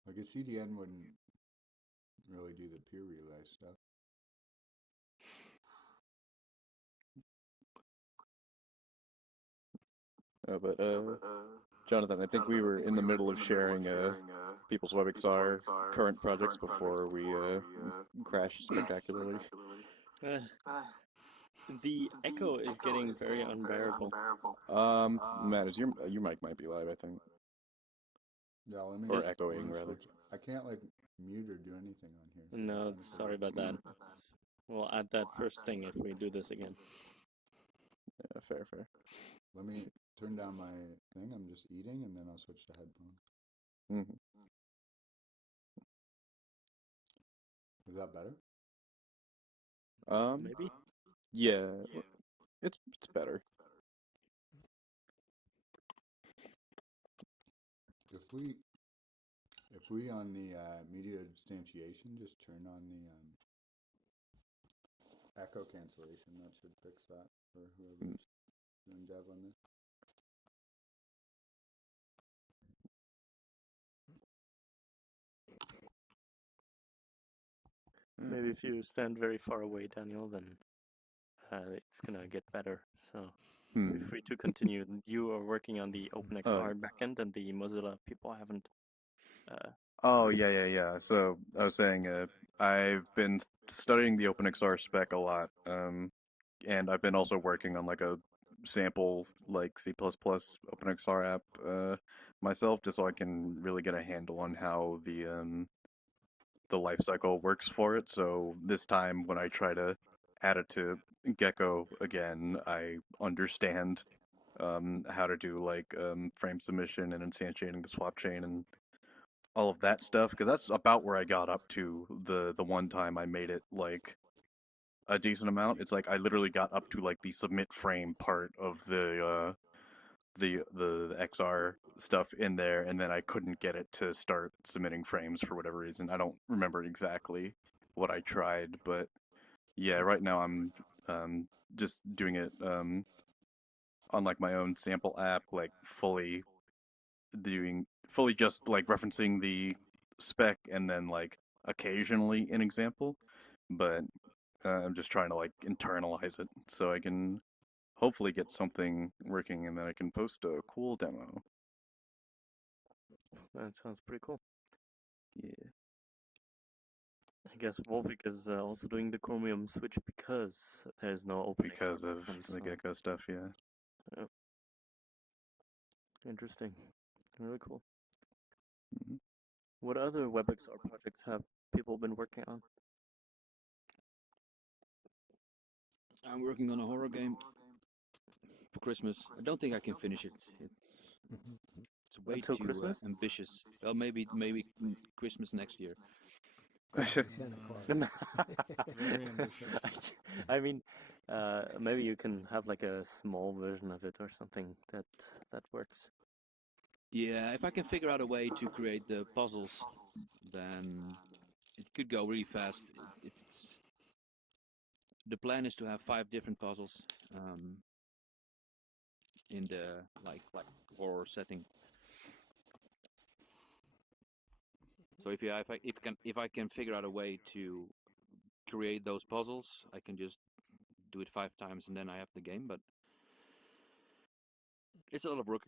Like a CDN wouldn't really do the peer relay stuff. but Jonathan, I think we were in the middle of sharing people's WebXR current projects before we crashed spectacularly. The echo is getting very unbearable. Matt, is your mic might be live, I think, Yeah, let me or echoing rather. switch. I can't like mute or do anything on here. No, sorry about that. We'll add that first thing if we do this again. Yeah, fair. Let me turn down my thing. I'm just eating, and then I'll switch to headphones. Is that better? Maybe. Yeah, it's better. If we on the media instantiation just turn on the echo cancellation, that should fix that for whoever's doing dev on this. Maybe if you stand very far away, Daniel, then it's gonna get better. So feel free to continue. You are working on the OpenXR backend, and the Mozilla people haven't. Oh yeah. So I was saying, I've been studying the OpenXR spec a lot, and I've been also working on like a sample like C++ OpenXR app myself, just so I can really get a handle on how the life cycle works for it. So this time when I try to add it to Gecko again, I understand how to do like frame submission and instantiating the swap chain and all of that stuff, because that's about where I got up to the one time I made it like a decent amount. It's like I literally got up to like the submit frame part of the XR stuff in there, and then I couldn't get it to start submitting frames for whatever reason. I don't remember exactly what I tried, but yeah, right now I'm just doing it on like my own sample app, like fully just like referencing the spec and then like occasionally an example, but I'm just trying to like internalize it so I can hopefully get something working and then I can post a cool demo. That sounds pretty cool. Yeah. I guess Wolfik is also doing the Chromium switch because there's no open Because of the Gecko stuff, yeah. Yeah. Interesting. Really cool. Mm-hmm. What other WebXR projects have people been working on? I'm working on a horror game for Christmas. I don't think I can finish it. It's way Until too Christmas? ambitious. Well, maybe Christmas next year. Santa Claus. Very ambitious. I mean, maybe you can have like a small version of it or something that works. Yeah, if I can figure out a way to create the puzzles, then it could go really fast. If it's the plan is to have 5 different puzzles in the like horror setting. So if I can figure out a way to create those puzzles, I can just do it 5 times and then I have the game. But it's a lot of work.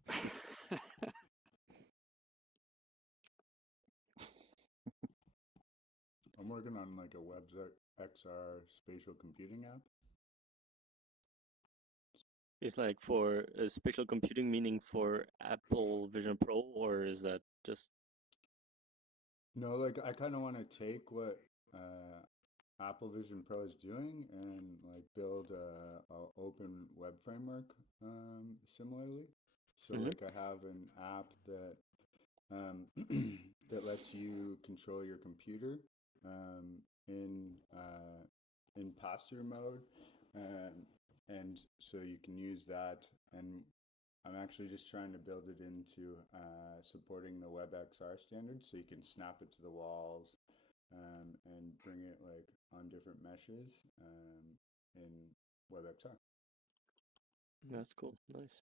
I'm working on like a WebXR spatial computing app. It's like for spatial computing, meaning for Apple Vision Pro, or is that just? No, like I kind of want to take what Apple Vision Pro is doing and like build a open web framework similarly. So like I have an app that that lets you control your computer in pass-through mode, and so you can use that. And I'm actually just trying to build it into supporting the WebXR standard, so you can snap it to the walls and bring it like on different meshes in WebXR. That's cool. Nice.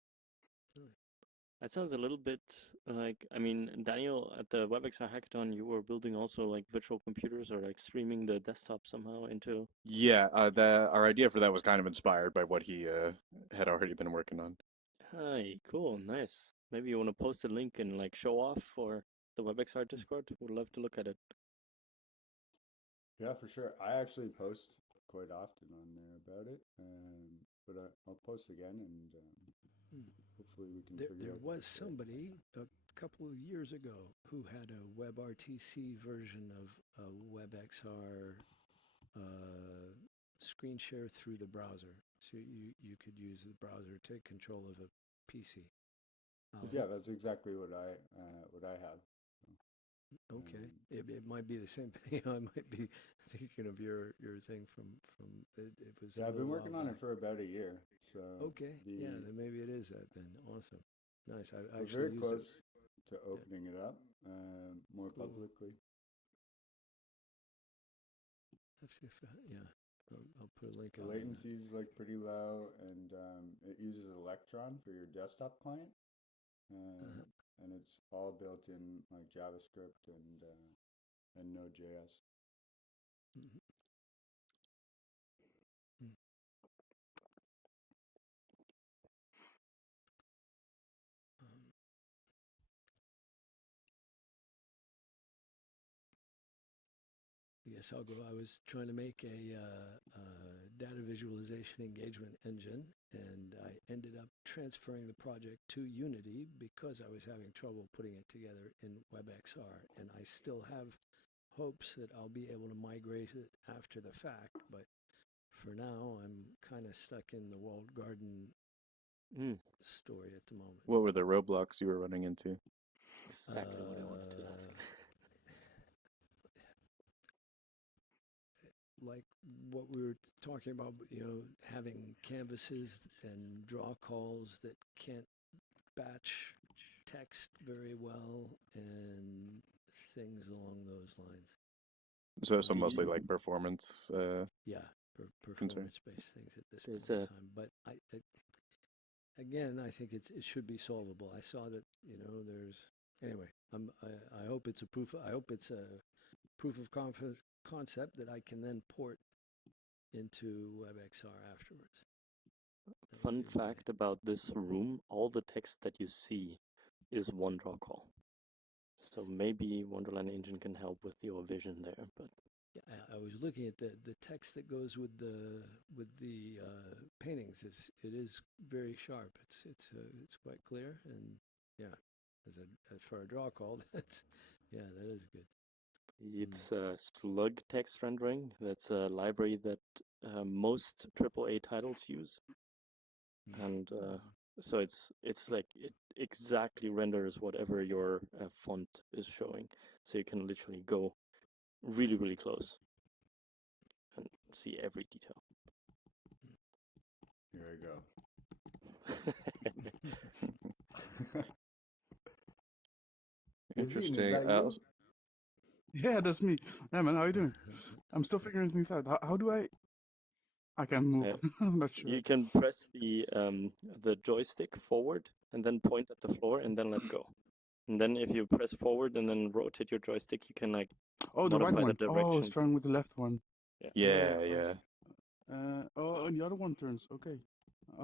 That sounds a little bit like, I mean, Daniel, at the WebXR hackathon, you were building also like virtual computers or like streaming the desktop somehow into. Yeah, our idea for that was kind of inspired by what he had already been working on. Hi, cool, nice. Maybe you want to post a link and like show off for the WebXR Discord. Would love to look at it. Yeah, for sure. I actually post quite often on there about it, but I'll post again and hopefully we can figure There out. was somebody a couple of years ago who had a WebRTC version of a WebXR screen share through the browser. So you could use the browser to take control of a PC. Yeah, that's exactly what I have. Okay, it might be the same thing. I might be thinking of your thing from it was. Yeah, I've been working on it for about a year. So okay, yeah, then maybe it is that. Then awesome, nice. I we're actually very used close it. to opening it up more publicly. Yeah, I'll put a link. The latency is like pretty low, and it uses Electron for your desktop client, and it's all built in like JavaScript and Node.js. Yes, I'll go. I was trying to make a data visualization engagement engine, and I ended up transferring the project to Unity because I was having trouble putting it together in WebXR. And I still have hopes that I'll be able to migrate it after the fact, but for now, I'm kind of stuck in the walled garden story at the moment. What were the roadblocks you were running into? Exactly what I wanted to ask. like what we were talking about, having canvases and draw calls that can't batch text very well and things along those lines. So mostly like performance. Yeah, concern. performance-based things at this point in time. But again, I think it should be solvable. I saw that there's anyway. I hope it's a proof. I hope it's a proof of concept that I can then port into WebXR afterwards. Fun fact about this room: all the text that you see is one draw call. So maybe Wonderland Engine can help with your vision there, but yeah, I was looking at the text that goes with the paintings. It is very sharp. It's quite clear, and yeah, as for a draw call, that is good. it's slug text rendering. That's a library that most AAA titles use, and so it's like it exactly renders whatever your font is showing. So you can literally go really, really close and see every detail. Here I go. Interesting. Is that you? Yeah, that's me. Yeah, man, how you doing? I'm still figuring things out. How do I can't move. I'm not sure. You can press the joystick forward and then point at the floor and then let go. And then if you press forward and then rotate your joystick, you can like the right modify one. the direction. Oh, it's trying with the left one. Yeah. And the other one turns. Okay. I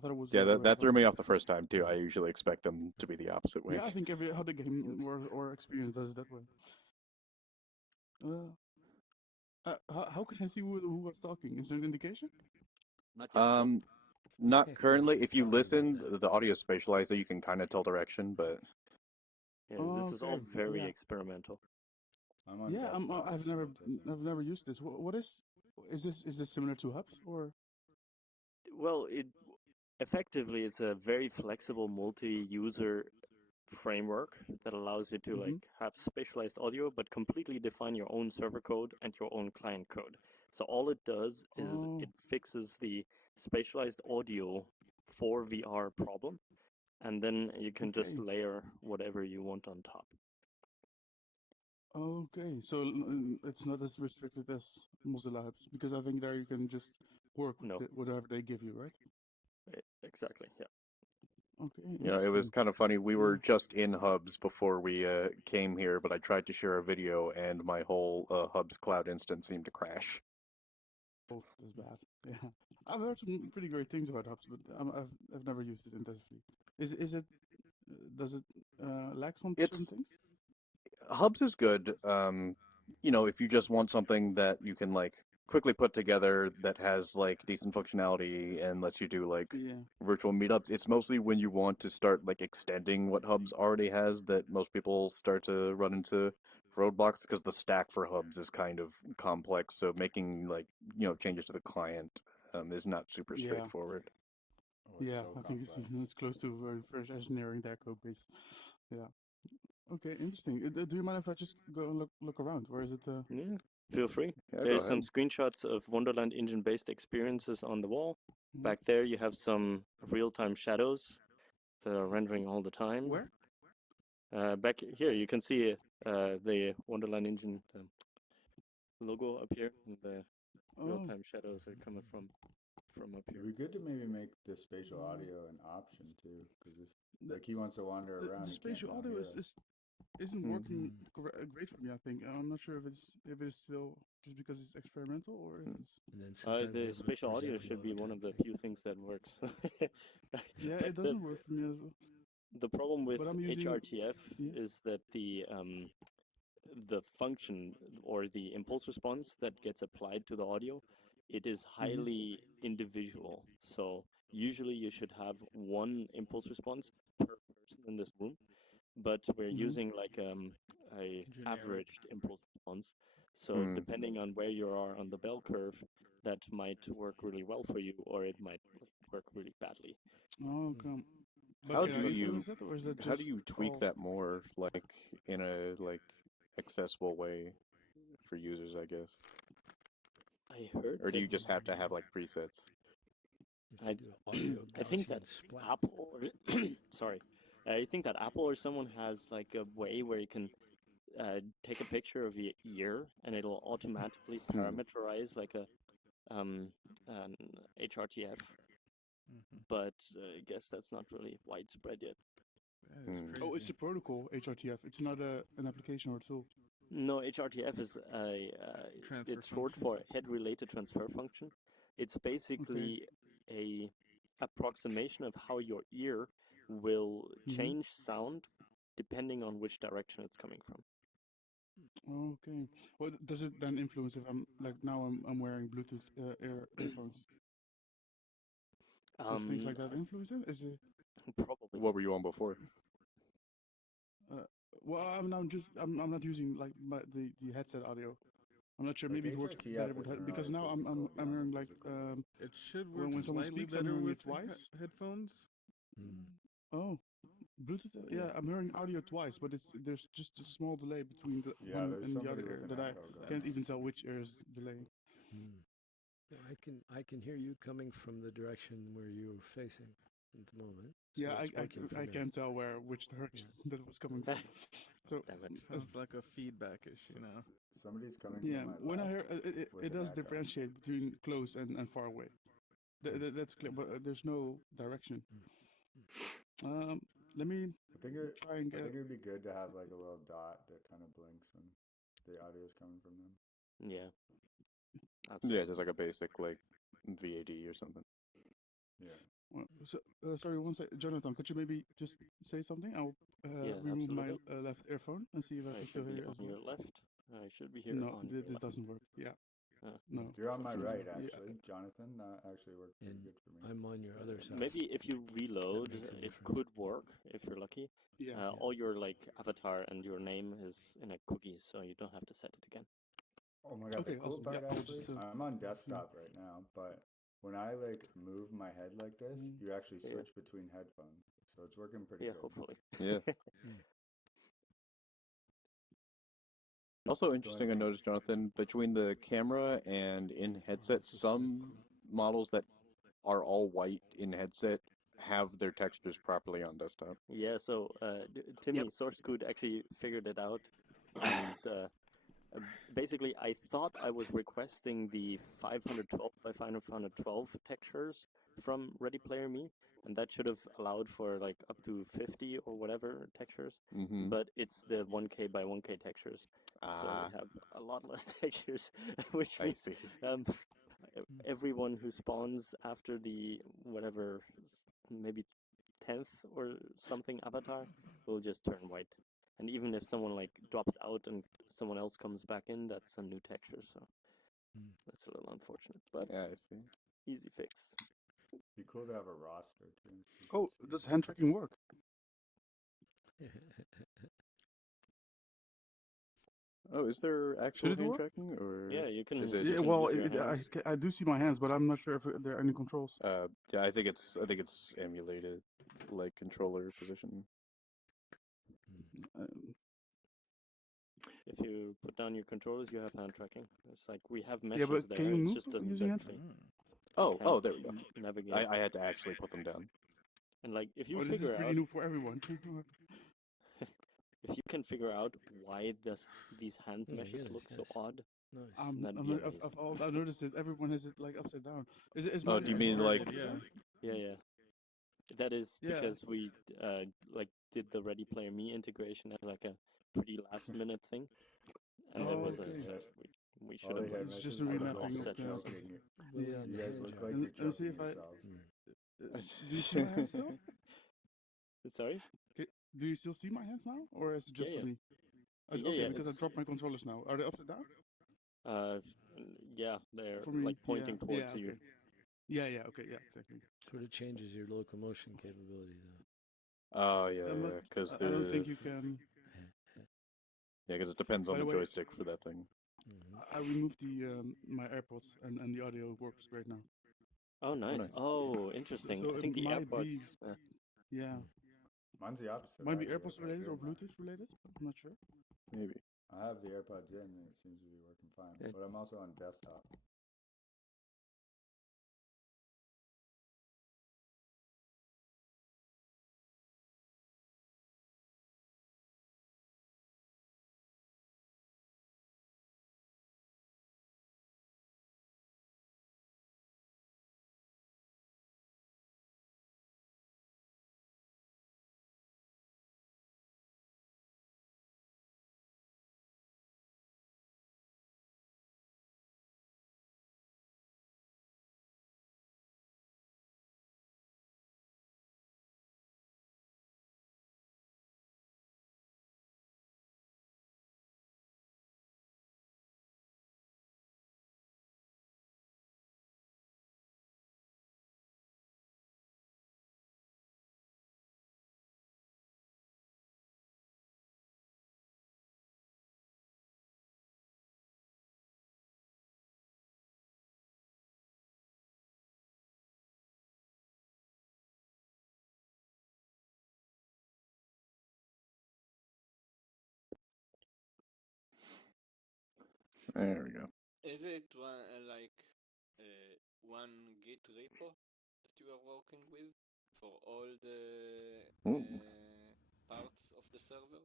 thought it was. Yeah, that threw me off the first time too. I usually expect them to be the opposite way. Yeah, I think every other game or experience does it that way. How can I see who was talking? Is there an indication? Not currently. If you listen, the audio is spatialized, so you can kind of tell direction, but yeah, this is all very experimental. Yeah, I've never used this. What is this similar to hubs or? Well, effectively it's a very flexible multi-user framework that allows you to like have spatialized audio but completely define your own server code and your own client code. So all it does is it fixes the spatialized audio for VR problem, and then you can just layer whatever you want on top. Okay, so it's not as restricted as Mozilla Hubs, because I think there you can just work with whatever they give you, right? Exactly, yeah. Okay. It was kind of funny. We were just in Hubs before we came here, but I tried to share a video, and my whole Hubs cloud instance seemed to crash. Oh, that's bad. Yeah, I've heard some pretty great things about Hubs, but I've never used it intensively. Does it lack some certain things? Hubs is good. If you just want something that you can like quickly put together that has like decent functionality and lets you do like virtual meetups. It's mostly when you want to start like extending what Hubs already has that most people start to run into roadblocks, because the stack for Hubs is kind of complex. So making like changes to the client is not super straightforward. Yeah, I think it's close to very fresh engineering their code base. Yeah. Okay, interesting. Do you mind if I just go and look around? Where is it? Yeah, feel free. Yeah, There's some screenshots of Wonderland Engine-based experiences on the wall. Back there, you have some real-time shadows that are rendering all the time. Where? Back here, you can see the Wonderland Engine logo up here, and the real-time shadows are coming from up here. It'd be good to maybe make the spatial audio an option too, because if like he wants to wander around, the spatial audio isn't working great for me. I think I'm not sure if it's still just because it's experimental or if it's. The spatial audio should be one of the few things that works. Yeah, it doesn't work for me as well. The problem with HRTF is that the function or the impulse response that gets applied to the audio, it is highly individual. So usually you should have one impulse response per person in this room, but we're using like a averaged impulse response. So depending on where you are on the bell curve, that might work really well for you, or it might work really badly. Oh, okay. How do you tweak that more, like in a like accessible way for users, I guess? I heard. Or do that you just have to have like presets? I think that Apple, or sorry, I think that Apple or someone has like a way where you can take a picture of your ear and it'll automatically parameterize like an HRTF. But I guess that's not really widespread yet. Oh, it's a protocol, HRTF. It's not an application or a tool. No, HRTF is it's short for head-related transfer function. It's basically a approximation of how your ear will change sound depending on which direction it's coming from. Okay. Well, does it then influence if I'm like now I'm wearing Bluetooth earphones? Does things like that influence it? Is it probably? What were you on before? Well, I'm not using like the headset audio. I'm not sure. Like Maybe it works HRTF better with isn't because really now I'm difficult hearing beyond like physical. It should work when someone slightly speaks, I'm better hearing with it twice. headphones. Oh, Bluetooth. Yeah, I'm hearing audio twice, but there's just a small delay between the one there's and the somebody other ear with that an I echo can't going even on. tell which ear is delaying. I can hear you coming from the direction where you're facing at the moment. So Yeah, it's working for I me. can't tell which direction that was coming from. So Sounds like a feedback issue now. Somebody's coming yeah, from my when I left hear with it an does echo. differentiate between close and far away. That's clear, but there's no direction. Let me try and I get. think it would be good to have like a little dot that kind of blinks when the audio is coming from them. Yeah. Yeah, just like a basic like VAD or something. Yeah. Well, so, sorry, one second, Jonathan. Could you maybe just say something? I'll remove my left earphone and see if I can still should hear be you as on well. your left. I should be here No, on your this left. doesn't work. Yeah. No. You're on my right, Yeah. actually, Jonathan. That actually worked pretty good for me. I'm on your other side. Maybe if you reload, makes a it difference. could work if you're lucky. Yeah. All your like avatar and your name is in a cookie, so you don't have to set it again. Oh my god, Okay, the cool awesome. part Yeah, I'll actually, just, I'm on desktop right now, but when I like move my head like this, you actually Yeah. switch between headphones. So it's working pretty Yeah, good. hopefully. Yeah. Also interesting, I noticed, Jonathan, between the camera and in headset, some models that are all white in headset have their textures properly on desktop. Yeah, so Timmy, Source Code actually figured it out. And basically, I thought I was requesting the 512 by 512 textures from Ready Player Me, and that should have allowed for like up to 50 or whatever textures. But it's the 1K by 1K textures, so we have a lot less textures, which means everyone who spawns after the whatever, maybe 10th or something avatar will just turn white. And even if someone like drops out and someone else comes back in, that's a new texture. So that's a little unfortunate, but yeah, I see. Easy fix. Be cool to have a roster too. Oh, does hand tracking work? Oh, is there actual Should it hand work? tracking, or Yeah, you can. Is it Yeah, just well, use your hands. I do see my hands, but I'm not sure if there are any controls. yeah, I think it's emulated, like controller position. If you put down your controllers, you have hand tracking. It's like we have meshes Yeah, but there. can you It move just doesn't using hand actually. Oh, there we go. Navigate. I had to actually put them down. And like if you Oh, this is figure pretty out new for everyone. if you can figure out why these hand Oh, meshes yes, look so yes. odd, Nice. that'd be amazing. I noticed that everyone has it like upside down. Is Oh, mine- do you is mean mine like- upside down? Yeah. That is Yeah. because we like did the Ready Player Me integration as like a pretty last minute thing, and it was okay. we All should the have hand It's meshes just a look like remapping you're of the- choking. Yeah. You guys look like And- you're and see choking if I- yourselves. Do you see my hands still? Sorry? Do you still see my hands now, or is it just Yeah, for yeah. me? Yeah, Okay, yeah, because I it's- dropped my controllers now. Are they upside down? Yeah, they're For me, like pointing yeah, towards yeah, you. okay. Yeah, okay, yeah, exactly. Sort of changes your locomotion capability, though. Oh yeah, I'm not- because I don't think you can. Yeah, because it depends on By the the way- joystick for that thing. I removed the my AirPods and the audio works great now. Oh, nice. nice. Oh, interesting. So I it think the might AirPods. be- Yeah, Mine's the opposite. might I be have the AirPods AirPods related or in. Bluetooth related. I'm not sure. Maybe. I have the AirPods in and it seems to be working fine. Yeah. But I'm also on desktop. There we go. Is it one Git repo that you are working with for all the parts of the server?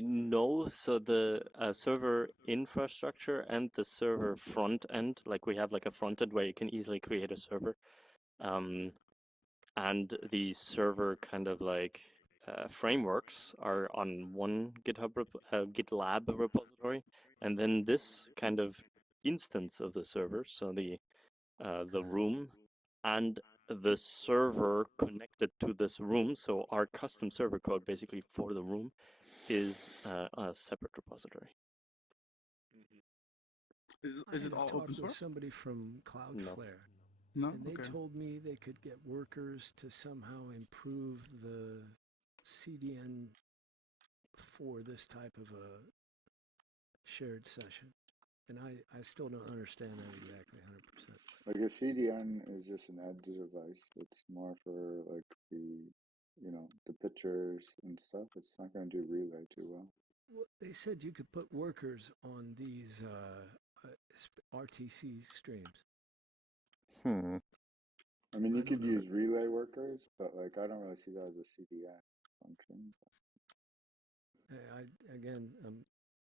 No, so the server infrastructure and the server front end, like we have like a front end where you can easily create a server, and the server kind of like frameworks are on one GitLab repository, and then this kind of instance of the server, so the room and the server connected to this room, so our custom server code basically for the room is a separate repository. Is it all open With source? somebody from Cloudflare. No? And they Okay. told me they could get workers to somehow improve the CDN for this type of a shared session. And I still don't understand that exactly 100%. Like a CDN is just an edge device. It's more for like the pictures and stuff. It's not going to do relay too well. Well, they said you could put workers on these RTC streams. I mean, I you don't could know. use relay workers, but like I don't really see that as a CDN function.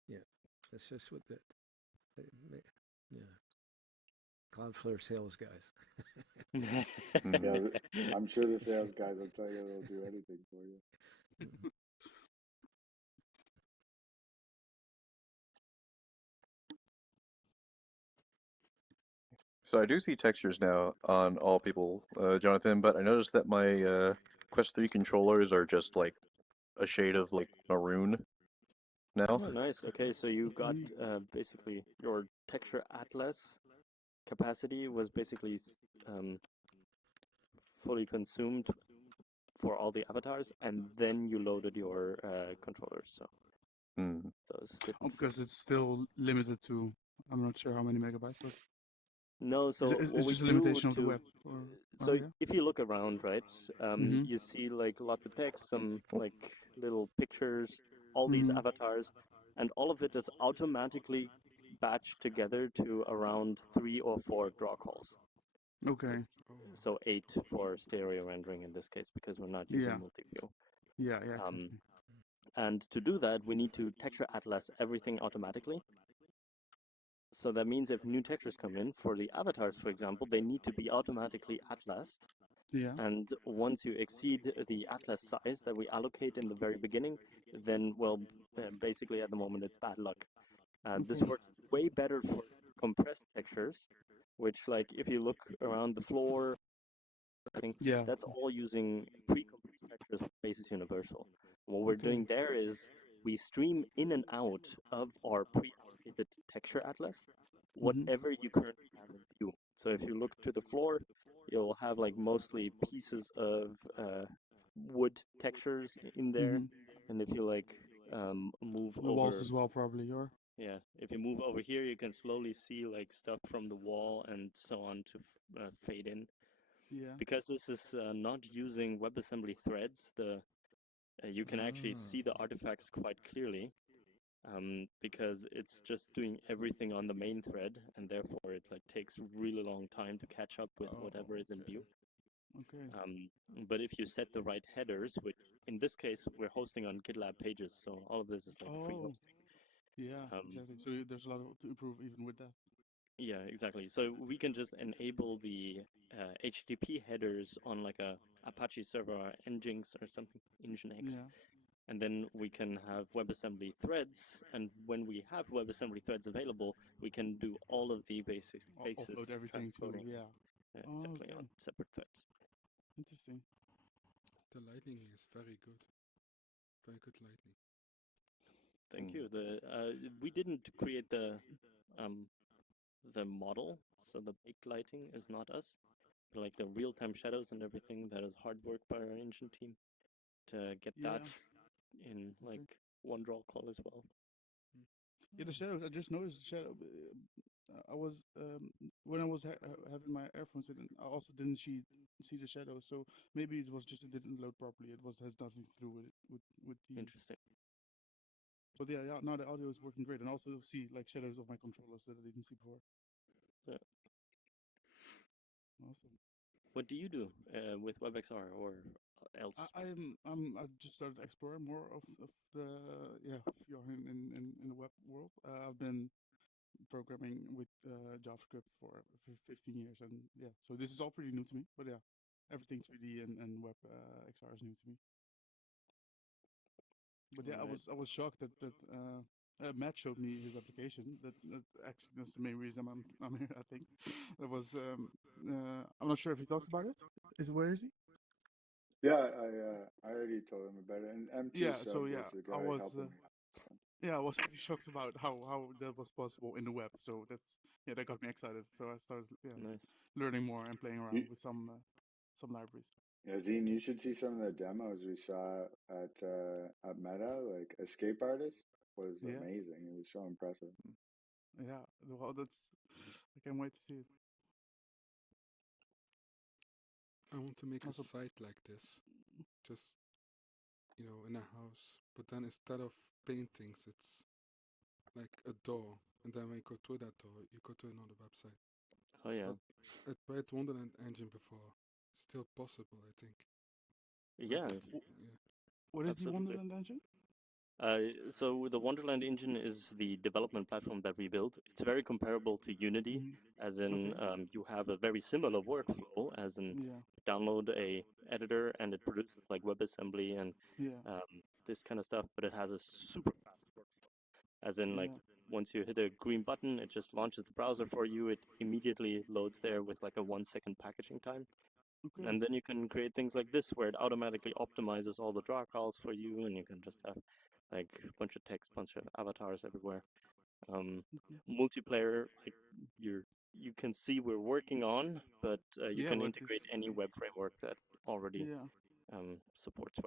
Yeah, that's just what yeah. Cloudflare sales guys. Yeah, I'm sure the sales guys will tell you they'll do anything for you. So I do see textures now on all people, Jonathan, but I noticed that my Quest 3 controllers are just like a shade of like maroon now. Oh, nice. Okay, so you got basically your texture atlas capacity was basically fully consumed for all the avatars, and then you loaded your controllers. So those didn't. Because it's still limited to, I'm not sure how many megabytes, but No, so it's what we just a do limitation of the to web. so yeah? if you look around, right, Mhm. you see like lots of text, some like little pictures, all these Mhm. avatars, and all of it is automatically batched together to around 3 or 4 draw calls. Okay. So 8 for stereo rendering in this case because we're not using Yeah. multi-view. Yeah, exactly. And to do that, we need to texture atlas everything automatically. So that means if new textures come in, for the avatars, for example, they need to be automatically atlased. Yeah. And once you exceed the atlas size that we allocate in the very beginning, then, well, basically at the moment it's bad luck. This Okay. works way better for compressed textures, which, like, if you look around the floor, Yeah. that's all using pre-compressed textures from Basis Universal. What we're Okay. doing there is we stream in and out of our pre-allocated texture atlas whatever you currently have in view. So if you look to the floor, you'll have like mostly pieces of wood textures in there, and if you like move The over, walls as well, probably, or? yeah, if you move over here, you can slowly see like stuff from the wall and so on to fade in. Yeah. Because this is not using WebAssembly threads, you can actually see the artifacts quite clearly, because it's just doing everything on the main thread, and therefore it like takes really long time to catch up with whatever is in view. Okay. But if you set the right headers, which in this case we're hosting on GitLab pages, so all of this is like free hosting. Yeah, exactly. So there's a lot to improve even with that. Yeah, exactly. So we can just enable the HTTP headers on like a Apache server or Nginx or something, Nginx. Yeah. And then we can have WebAssembly threads, and when we have WebAssembly threads available, we can do all of the basis Offload everything to, transcoding. yeah. Exactly, on separate threads. Interesting. The lighting is very good. Very good lighting. Thank you. We didn't create the model, so the baked lighting is not us. But like the real-time shadows and everything, that is hard work by our engine team to get that in like one draw call as well. Yeah, the shadows. I just noticed the shadow. I was when I was having my earphones in, I also didn't see the shadows. So maybe it was just it didn't load properly. It has nothing to do with the. Interesting. But yeah, now the audio is working great, and also see like shadows of my controllers that I didn't see before. Yeah. Awesome. What do you do with WebXR or else? I just started exploring more of the VR in the web world. I've been programming with JavaScript for 15 years, and yeah, so this is all pretty new to me. But yeah, everything 3D and web XR is new to me. But yeah, Alright. I was shocked that Matt showed me his application. That actually that's the main reason I'm here. I think that was I'm not sure if he talked about it. Where is he? Yeah, I already told him about it, and M2 Yeah, Sub so was yeah, the I guy was helping me. So. yeah, I was pretty shocked about how that was possible in the web. So that got me excited. So I started Nice. learning more and playing around with some libraries. Yeah, Zine, you should see some of the demos we saw at Meta. Like Escape Artist was Yeah. amazing. It was so impressive. Yeah, well, I can't wait to see it. I want to make a Also- site like this, just in a house. But then instead of paintings, it's like a door, and then when you go through that door, you go to another website. Oh yeah. But I tried Wonderland Engine before. It's still possible, I think. Yeah. What is the Absolutely. Wonderland engine? So the Wonderland engine is the development platform that we built. It's very comparable to Unity, as in you have a very similar workflow, as in Yeah. download a editor and it produces like WebAssembly and Yeah. this kind of stuff, but it has a super fast workflow. As in, like Yeah. once you hit a green button, it just launches the browser for you. It immediately loads there with like a 1 second packaging time. Okay. And then you can create things like this where it automatically optimizes all the draw calls for you, and you can just have like a bunch of text, bunch of avatars everywhere. Multiplayer, like you can see we're working on, but you Yeah, can but integrate this- any web framework that already Yeah. supports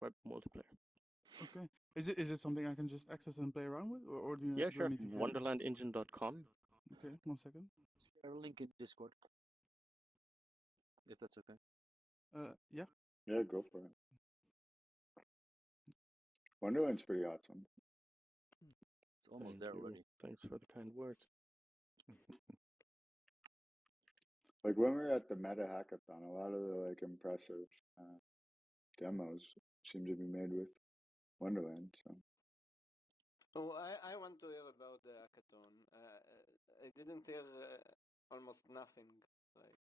web multiplayer. Okay. Is it something I can just access and play around with, or do Yeah, I sure. need to get Wonderlandengine.com. Okay, 1 second. Share a link in Discord. If that's okay. Yeah. Yeah, go for it. Wonderland's pretty awesome. It's almost Thank there you. already. Thanks for the kind words. Like when we were at the Meta Hackathon, a lot of the like impressive demos seem to be made with Wonderland. So Oh, I want to hear about the hackathon. I didn't hear almost nothing. Like,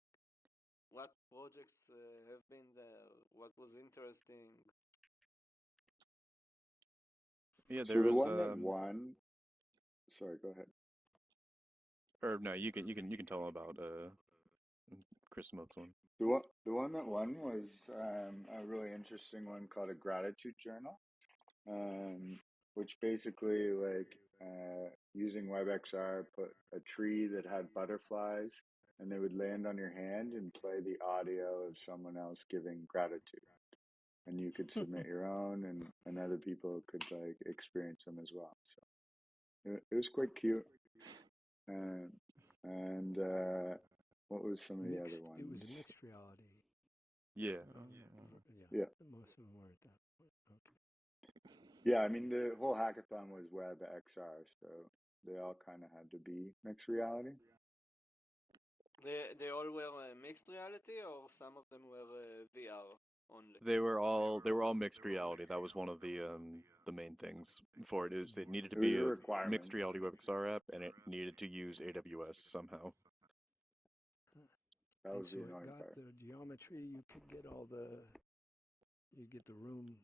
what projects have been there? What was interesting? Yeah, so there the was one that won. Sorry, go ahead. or no, you can tell them about Chris Smoke's one. The one that won was a really interesting one called a gratitude journal, which basically like using WebXR put a tree that had butterflies, and they would land on your hand and play the audio of someone else giving gratitude, and you could submit your own, and other people could like experience them as well. So it was quite cute, and what was some of the other ones? It was mixed reality. Yeah. Yeah. Most of them were at that point. Okay. Yeah, I mean the whole hackathon was WebXR, so they all kind of had to be mixed reality. They all were mixed reality, or some of them were VR only. They were all mixed reality. That was one of the main things for it. Is it needed to It was be a a requirement. mixed reality WebXR app, and it needed to use AWS somehow. That was so the it annoying got part. the geometry. You could get you get the room.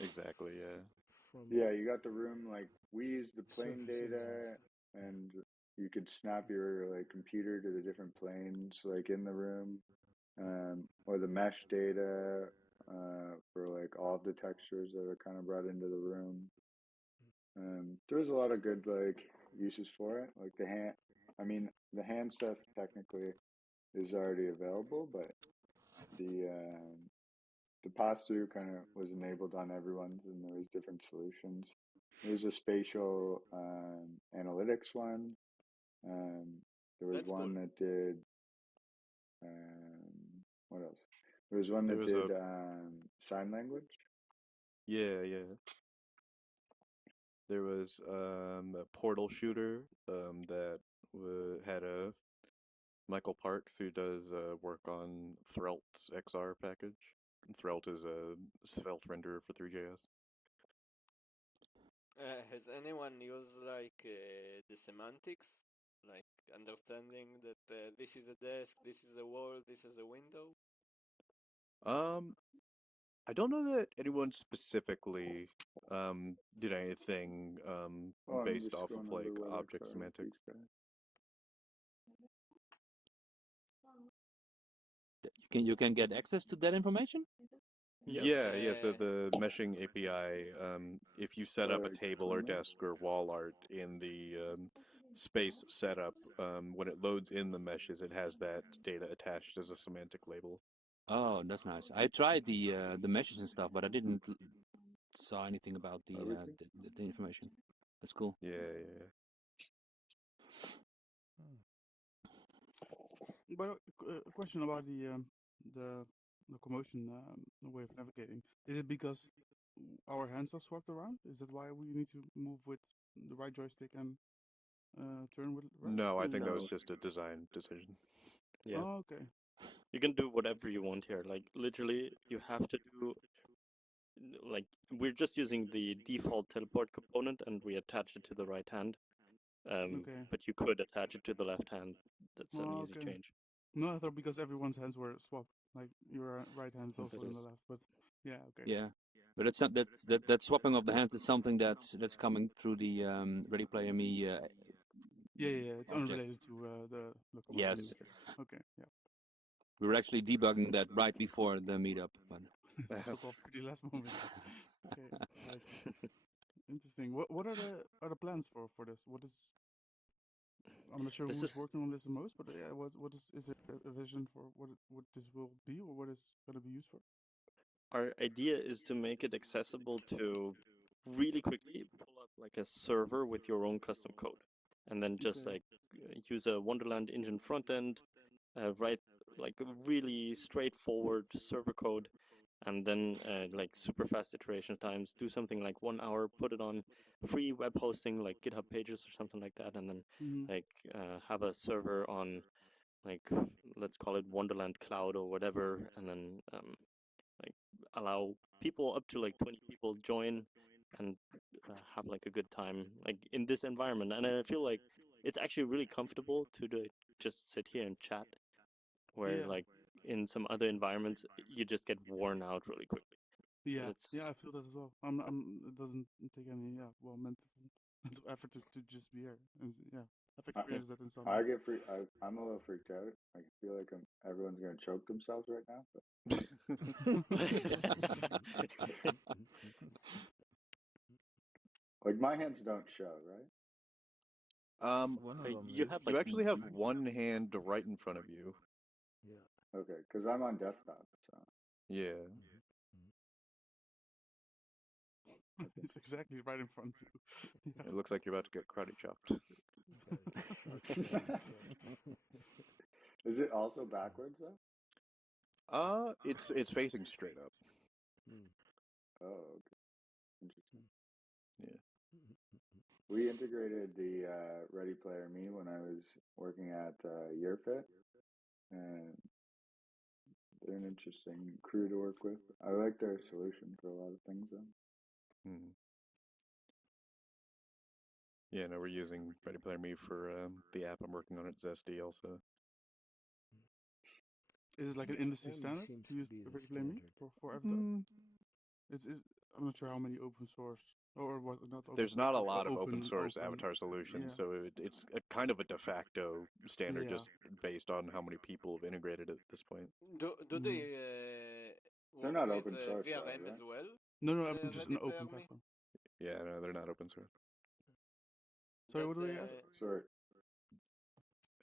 Exactly. Yeah. From Yeah, you got the room. Like we used the plane surfaces and data, and you could snap your like computer to the different planes, like in the room, or the mesh data for like all of the textures that are kind of brought into the room. There was a lot of good like uses for it. Like the hand stuff technically is already available, but the pass through kind of was enabled on everyone's, and there was different solutions. There was a spatial analytics one. There was That's one cool. that did what else? There was one that was did sign language. Yeah. There was a Portal shooter that had a Michael Parks who does work on Threlt's XR package. Threlt is a svelte renderer for 3JS. Has anyone used like the semantics, like understanding that this is a desk, this is a wall, this is a window? I don't know that anyone specifically did anything Oh, I'm based just off going of over like WebXR object with semantics. these guys. You can get access to that information. Yeah. So the meshing API, if you set up a Like table or from it? desk or wall art in the space setup, when it loads in the meshes, it has that data attached as a semantic label. Oh, that's nice. I tried the meshes and stuff, but I didn't saw anything about the information. That's cool. Yeah. But a question about the locomotion way of navigating. Is it because our hands are swapped around? Is that why we need to move with the right joystick and turn with right? No, I think that Or- was just a design decision. Yeah. Oh, okay. You can do whatever you want here. Like literally, you have to do like we're just using the default teleport component and we attach it to the right hand. Okay. But you could attach it to the left hand. That's an Oh, easy okay. change. No, I thought because everyone's hands were swapped. Like your right hand is That also in the is- left. But yeah, okay. Yeah, but it's not, that swapping of the hands is something that's coming through the Ready Player Me. Yeah. It's object. unrelated to the locomotion. Yes, Okay. Yeah. we were actually debugging that right before the meetup, but It was all pretty last moment. Okay. Nice. Interesting. What are the plans for this? What is I'm not sure This who's is- working on this the most, but yeah, what is there a vision for what this will be or what is going to be used for? Our idea is to make it accessible to really quickly pull up like a server with your own custom code, and then just Okay. like use a Wonderland engine front end, write like a really straightforward server code, and then like super fast iteration times. Do something like 1 hour, put it on free web hosting like GitHub Pages or something like that, and then Mhm. like have a server on like let's call it Wonderland Cloud or whatever, and then like allow people up to like 20 people join and have like a good time like in this environment. And I feel like it's actually really comfortable to just sit here and chat, where Yeah. like in some other environments you just get worn out really quickly. Yeah. It's Yeah, I feel that as well. It doesn't take any mental effort to just be here. And yeah, I've experienced that in some. I get free. I'm a little freaked out. I feel like everyone's gonna choke themselves right now. But... like my hands don't show, right? You actually have one hand right in front of you. Yeah. Okay, because I'm on desktop. So Yeah. It's exactly right in front of you. Yeah. It looks like you're about to get karate chopped. is it also backwards though? It's facing straight up. Oh, okay. Interesting. Yeah. We integrated the Ready Player Me when I was working at Yearfit, and they're an interesting crew to work with. I like their solution for a lot of things, though. Hmm. Yeah, no, we're using Ready Player Me for the app I'm working on at Zesty also. Is it like an industry M standard seems to to use be the Ready Me standard. for Avatar? I'm not sure how many open source or what not. Open There's source, not a but lot of open source avatar yeah. solutions, so it's a kind of a de facto standard Yeah. just based on how many people have integrated it at this point. Do they They're work not with open source, though, VRM right? as well? No, with, I'm just an Ready open Player Me? platform. Yeah, no, they're not open source. Sorry, Does what do you the- ask? Sorry.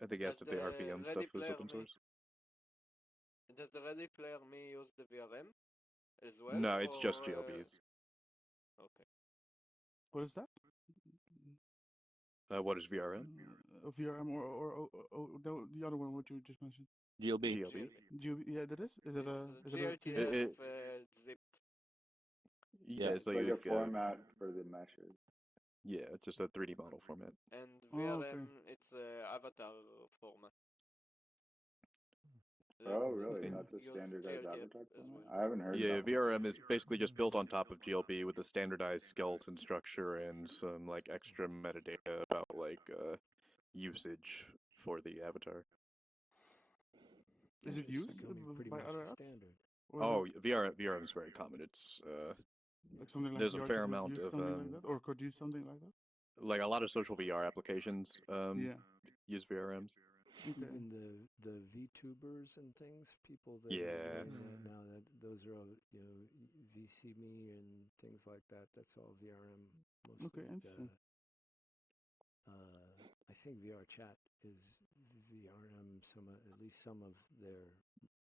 I think Does asked if the RPM Ready stuff is Player open Me- source. Does the Ready Player Me use the VRM as well? No, it's just or, GLBs. Okay. What is that? What is VRM? VRM or the other one what you just mentioned? GLB. GLB. Yeah, that is. Is it a GLTF zipped? Yeah, It's like a format for the meshes. Yeah, just a 3D model format. And Oh, VRM, okay. it's avatar format. Oh, You really? can That's a use standardized GLP avatar as format? well. I haven't heard Yeah, that one. VRM is basically just built on top of GLB with a standardized skeleton structure and some like extra metadata about like usage for the avatar. Is it It's used becoming pretty by much other the apps? standard. Or Oh, like, VRM is very common. It's like something like there's a VR fair Chat would amount use of something like that, or could use something like that? like a lot of social VR applications Yeah. use VRMs. Okay. Even the VTubers and things, people that Yeah. are doing that now, that those are all, VCMe and things like that. That's all VRM mostly. Okay, interesting. I think VR Chat is VRM. At least some of their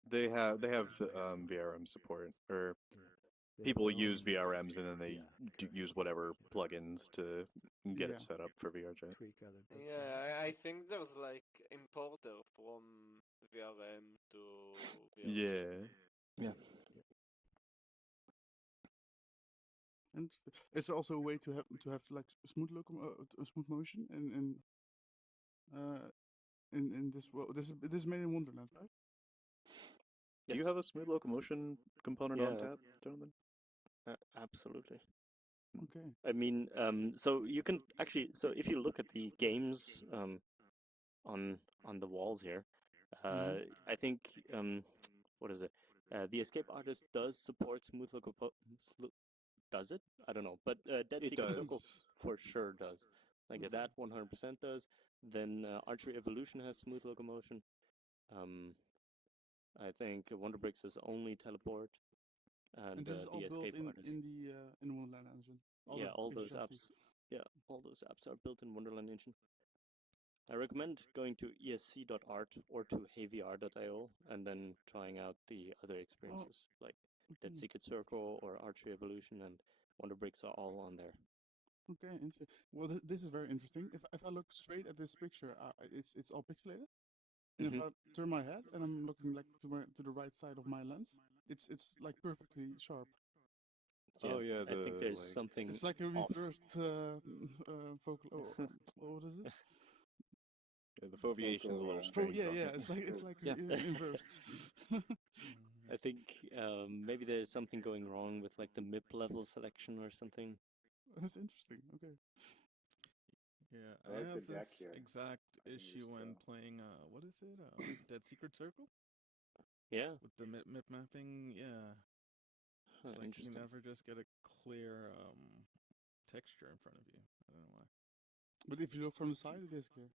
They have VRM support, or they have people their use own- VRMs and then they yeah, use whatever plugins to get Yeah. it set up for VR chat. tweak other bits. Yeah, I think there's like importer from VRM to VRC. Yeah. Yeah. And it's also a way to have like smooth smooth motion in this world. This is made in Wonderland, right? Do you Yes. have a smooth locomotion component on Yeah. tap, Jonathan? Absolutely. Okay. I mean, so you can actually, so if you look at the games on the walls here, I think what is it? The Escape Artist does support smooth does it? I don't know, but Dead It Secret Circle does. for sure does. Like Okay. that 100% does. Then Archery Evolution has smooth locomotion. I think Wonderbricks is only teleport, and this is all the built Escape Artist. in Wonderland engine. Yeah, all the those chassis. apps. Yeah, all those apps are built in Wonderland Engine. I recommend going to esc.art or to heyvr.io and then trying out the other experiences like Dead Okay. Secret Circle or Archery Evolution, and Wonderbricks are all on there. Okay, interesting. Well, this is very interesting. If I look straight at this picture, it's all pixelated. And if I turn my head and I'm looking like to the right side of my lens, it's like perfectly sharp. Oh yeah, I think there's something. It's like a off. reversed focal. What is it? Yeah, the foveation is a little strange. Yeah. It's like inversed. I think maybe there's something going wrong with like the MIP level selection or something. That's interesting. Okay. Yeah, I I like have the deck this here. exact I can issue use when Pro. playing what is it? Dead Secret Circle? Yeah. With the mip mapping, yeah. It's like you Interesting. never just get a clear texture in front of you. I don't know why. But if you look from the side, it is clear.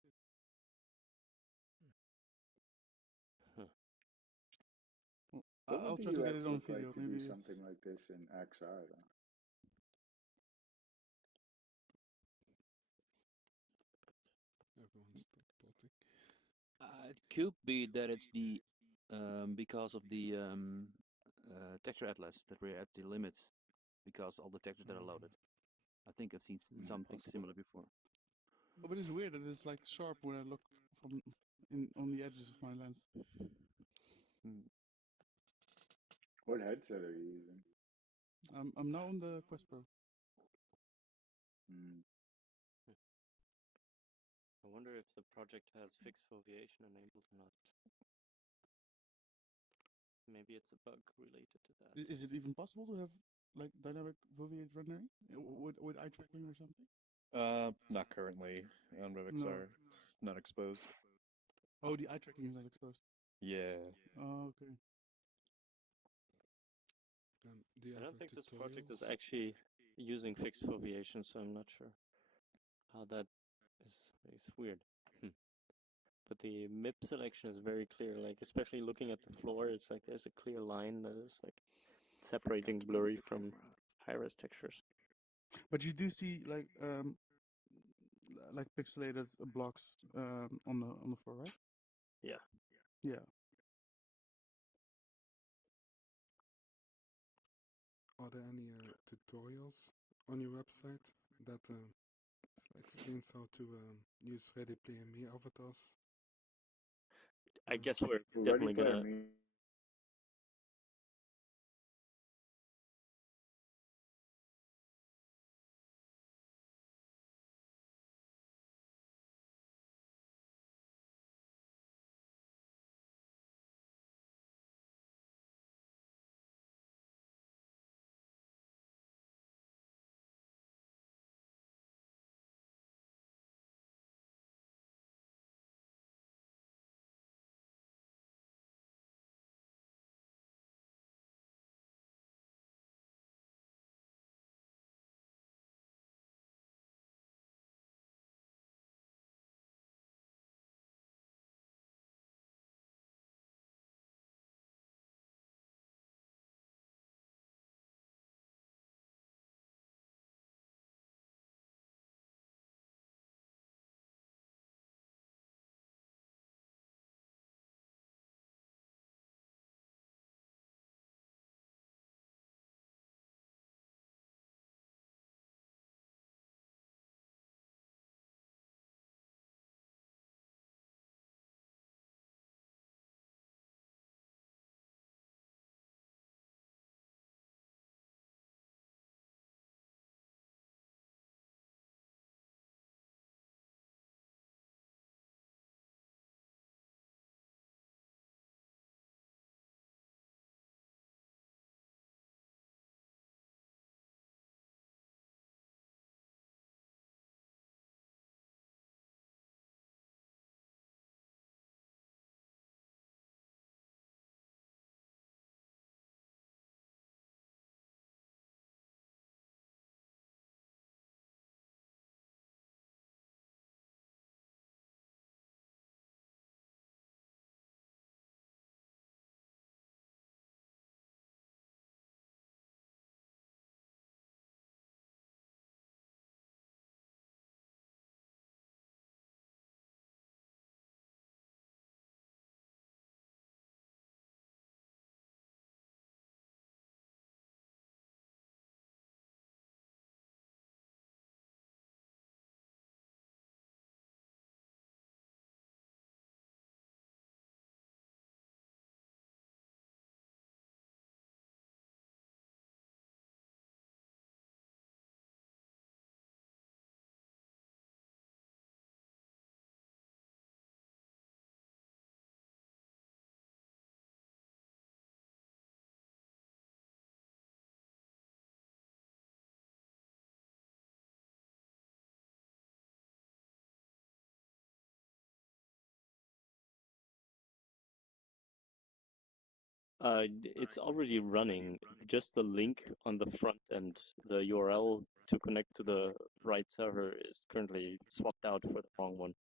Well, What I'll would try the to get UX it on look video. like to Maybe do it's something like this in XR though? Everyone stop plotting. It could be that it's the because of the texture atlas that we're at the limits because all the textures that are loaded. I think I've seen something similar before. Oh, but it's weird that it's like sharp when I look from on the edges of my lens. What headset are you using? I'm now on the Quest Pro. I wonder if the project has fixed foveation enabled or not. Maybe it's a bug related to that. Is it even possible to have like dynamic foveate rendering with eye tracking or something? Not currently on WebXR. No. It's not exposed. Oh, the eye tracking is not exposed. Yeah. Oh, okay. Do you I have don't think this project is tutorials? actually using fixed foveation, so I'm not sure how that is. It's weird. But the MIP selection is very clear. Like especially looking at the floor, it's like there's a clear line that is like separating blurry from high-res textures. But you do see like pixelated blocks on the floor, right? Yeah. Yeah. Are there any tutorials on your website that explains how to use Ready Player Me avatars? I guess we're Ready definitely Player gonna. Me It's already running. Just the link on the front end, the URL to connect to the right server is currently swapped out for the wrong one.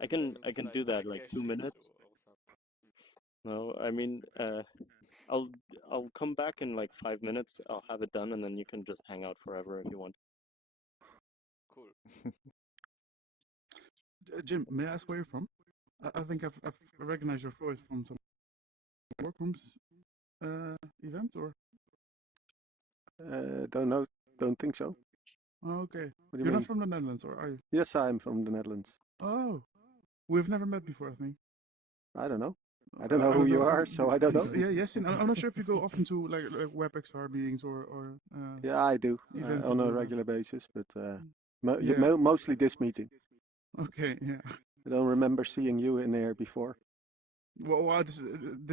I can do that like 2 minutes. No, I mean, I'll come back in like 5 minutes. I'll have it done, and then you can just hang out forever if you want. Cool. Jim, may I ask where you're from? I think I've recognized your voice from some workrooms event, or? Don't know. Don't think so. Oh, okay. What do you You're mean? not from the Netherlands, or are you? Yes, I'm from the Netherlands. Oh, we've never met before, I think. I don't know. I don't know who you are, so I don't know. Yeah, yes, and I'm not sure if you go often to like WebXR meetings or Yeah, I do events on or a whatever. regular basis, but Yeah. mostly this meeting. Okay, yeah. I don't remember seeing you in there before. Well, this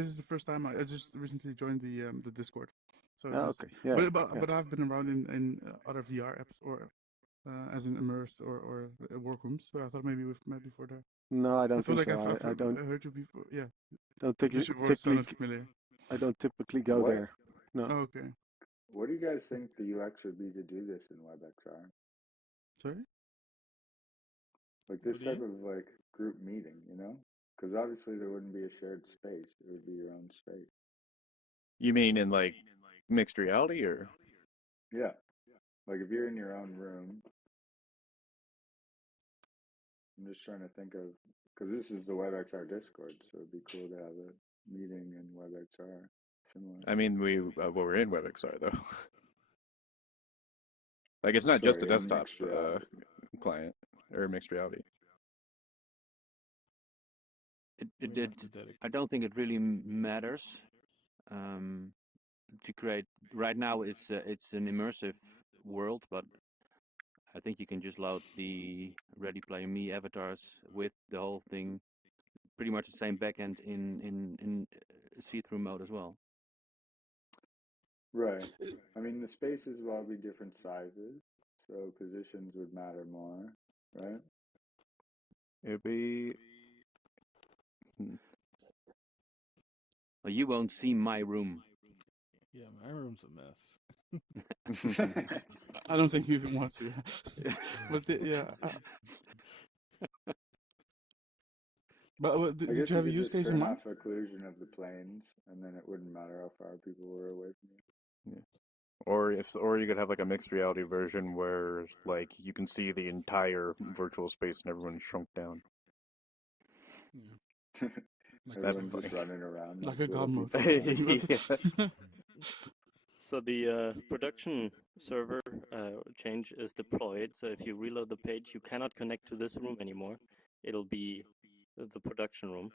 is the first time I just recently joined the Discord. So Oh, this, okay. Yeah, but I've been around in other VR apps or as in immersed or workrooms. So I thought maybe we've met before there. No, I don't I feel think like so. I've I don't. heard you before. Yeah. Don't Just your voice sounded familiar. I don't typically go What? there. No. Oh, okay. What do you guys think the UX would be to do this in WebXR? Sorry? Like this What do you- type of like group meeting, you know? Because obviously there wouldn't be a shared space; it would be your own space. You mean in like mixed reality or? Yeah, like if you're in your own room. I'm just trying to think of because this is the WebXR Discord, so it'd be cool to have a meeting in WebXR similar. I mean, we're in WebXR though. Like it's not just a Sorry, in desktop mixed reality. client or mixed reality. I don't think it really matters to create. Right now, it's an immersive world, but I think you can just load the Ready Player Me avatars with the whole thing, pretty much the same backend in see-through mode as well. Right. I mean, the spaces will all be different sizes, so positions would matter more, right? It'd be. Well, you won't see my room. Yeah, my room's a mess. I don't think you even want to. But yeah. But I did guess you have a could use just case in turn mind? off occlusion of the planes, and then it wouldn't matter how far people were away from you. Yeah. Or you could have like a mixed reality version where like you can see the entire virtual space and everyone's shrunk down. Yeah. Everyone's just running around like a god mode. So the production server change is deployed. So if you reload the page, you cannot connect to this room anymore. It'll be the production room.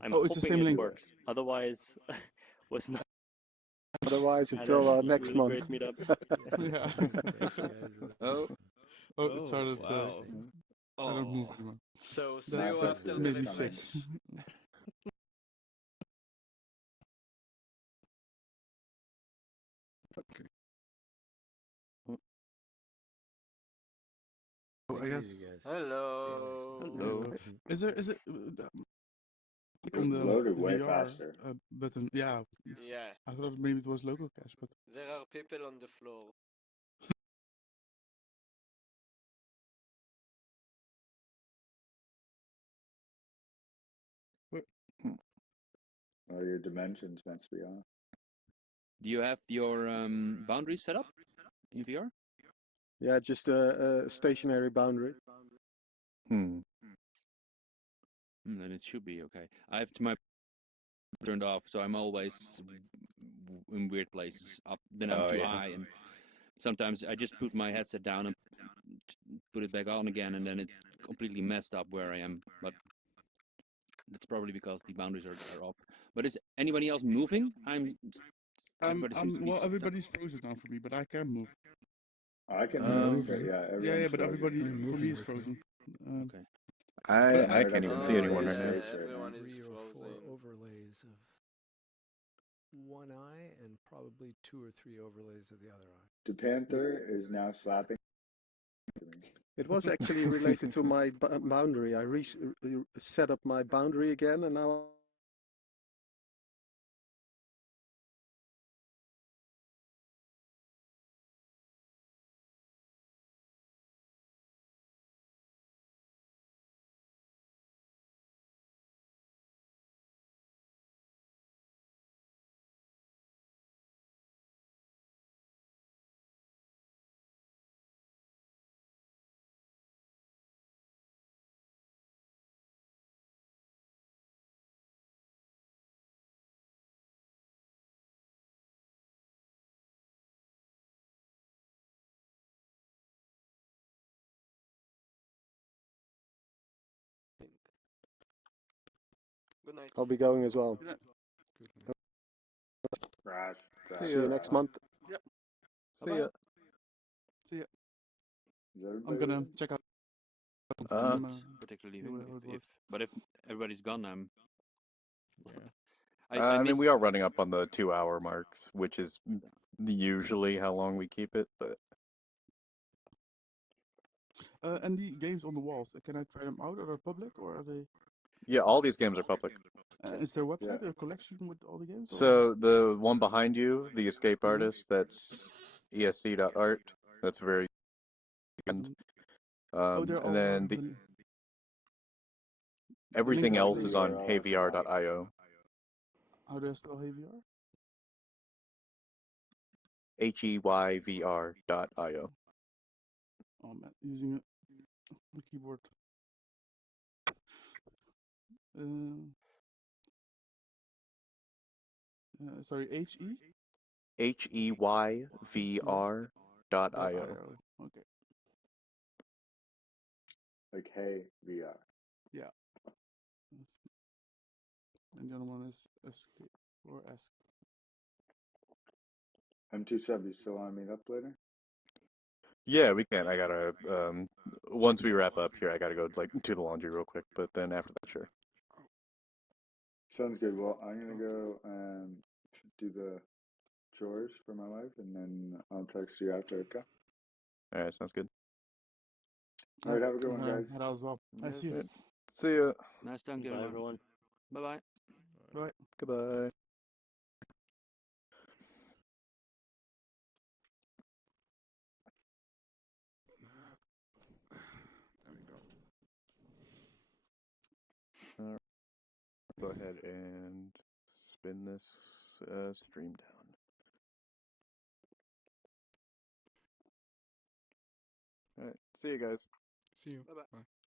I'm it's the hoping same it link. works. Otherwise, was not. Otherwise, had until a next really month. Great meetup. It started. Wow. I don't move anymore. So see That you after the made me next sick. one. Okay. I guess. Hello. Hello. Is it It on the loaded way VR faster. button? Yeah. Yeah. I thought maybe it was local cache, but There are people on the floor. Oh, your dimensions must be off. Do you have your boundaries set up in VR? Yeah, just a stationary boundary. Then it should be okay. I have my turned off, so I'm always in weird places. Up, then I'm Oh, too yeah. high, and sometimes I just put my headset down and put it back on again, and then it's completely messed up where I am. But that's probably because the boundaries are off. But is anybody else moving? Everybody seems to be stuck. everybody's frozen now for me, but I can move. I can I'm move, moving. but yeah, Yeah, everyone's but frozen. everybody I'm for me moving is right frozen. Okay. I can't even see anyone right now. Everyone is 3 or 4 frozen. overlays of one eye and probably 2 or 3 overlays of the other eye. The Panther is now slapping. It was actually related to my boundary. I set up my boundary again, and now Good night. I'll be going as well. Good night. Crash. See you next month. Yep. See ya. See ya. Is I'm everybody gonna there? check out. Not see particularly leaving. how it works. But if everybody's gone, I'm. I mean, we missed- are running up on the 2-hour mark, which is usually how long we keep it, but And the games on the walls, can I try them out? Are they public or are they? yeah, all these games are public. Is there a website or a collection with all the games? Or? So the one behind you, the Escape Artist, that's esc.art. That's very good. They're all And then everything links else to- is on heyvr.io. How do I spell HeyVR? heyvr.io. Oh man, using a keyboard. Sorry, HE? heyvr.io. Okay. Like hey VR. Yeah. And the other one is escape or ask. M2 sub, you still want to meet up later? Yeah, we can. I gotta once we wrap up here, I gotta go like to the laundry real quick. But then after that, sure. Sounds good. Well, I'm gonna go and do the chores for my wife, and then I'll text you after. Okay. All right, sounds good. All right. Have a good one, guys. Head out as well. I see you. Yes. See ya. Nice talking to Bye, everyone. everyone. Bye bye. Bye. Goodbye. All right. Go ahead and spin this stream down. All right. See you guys. See you. Bye bye. Bye.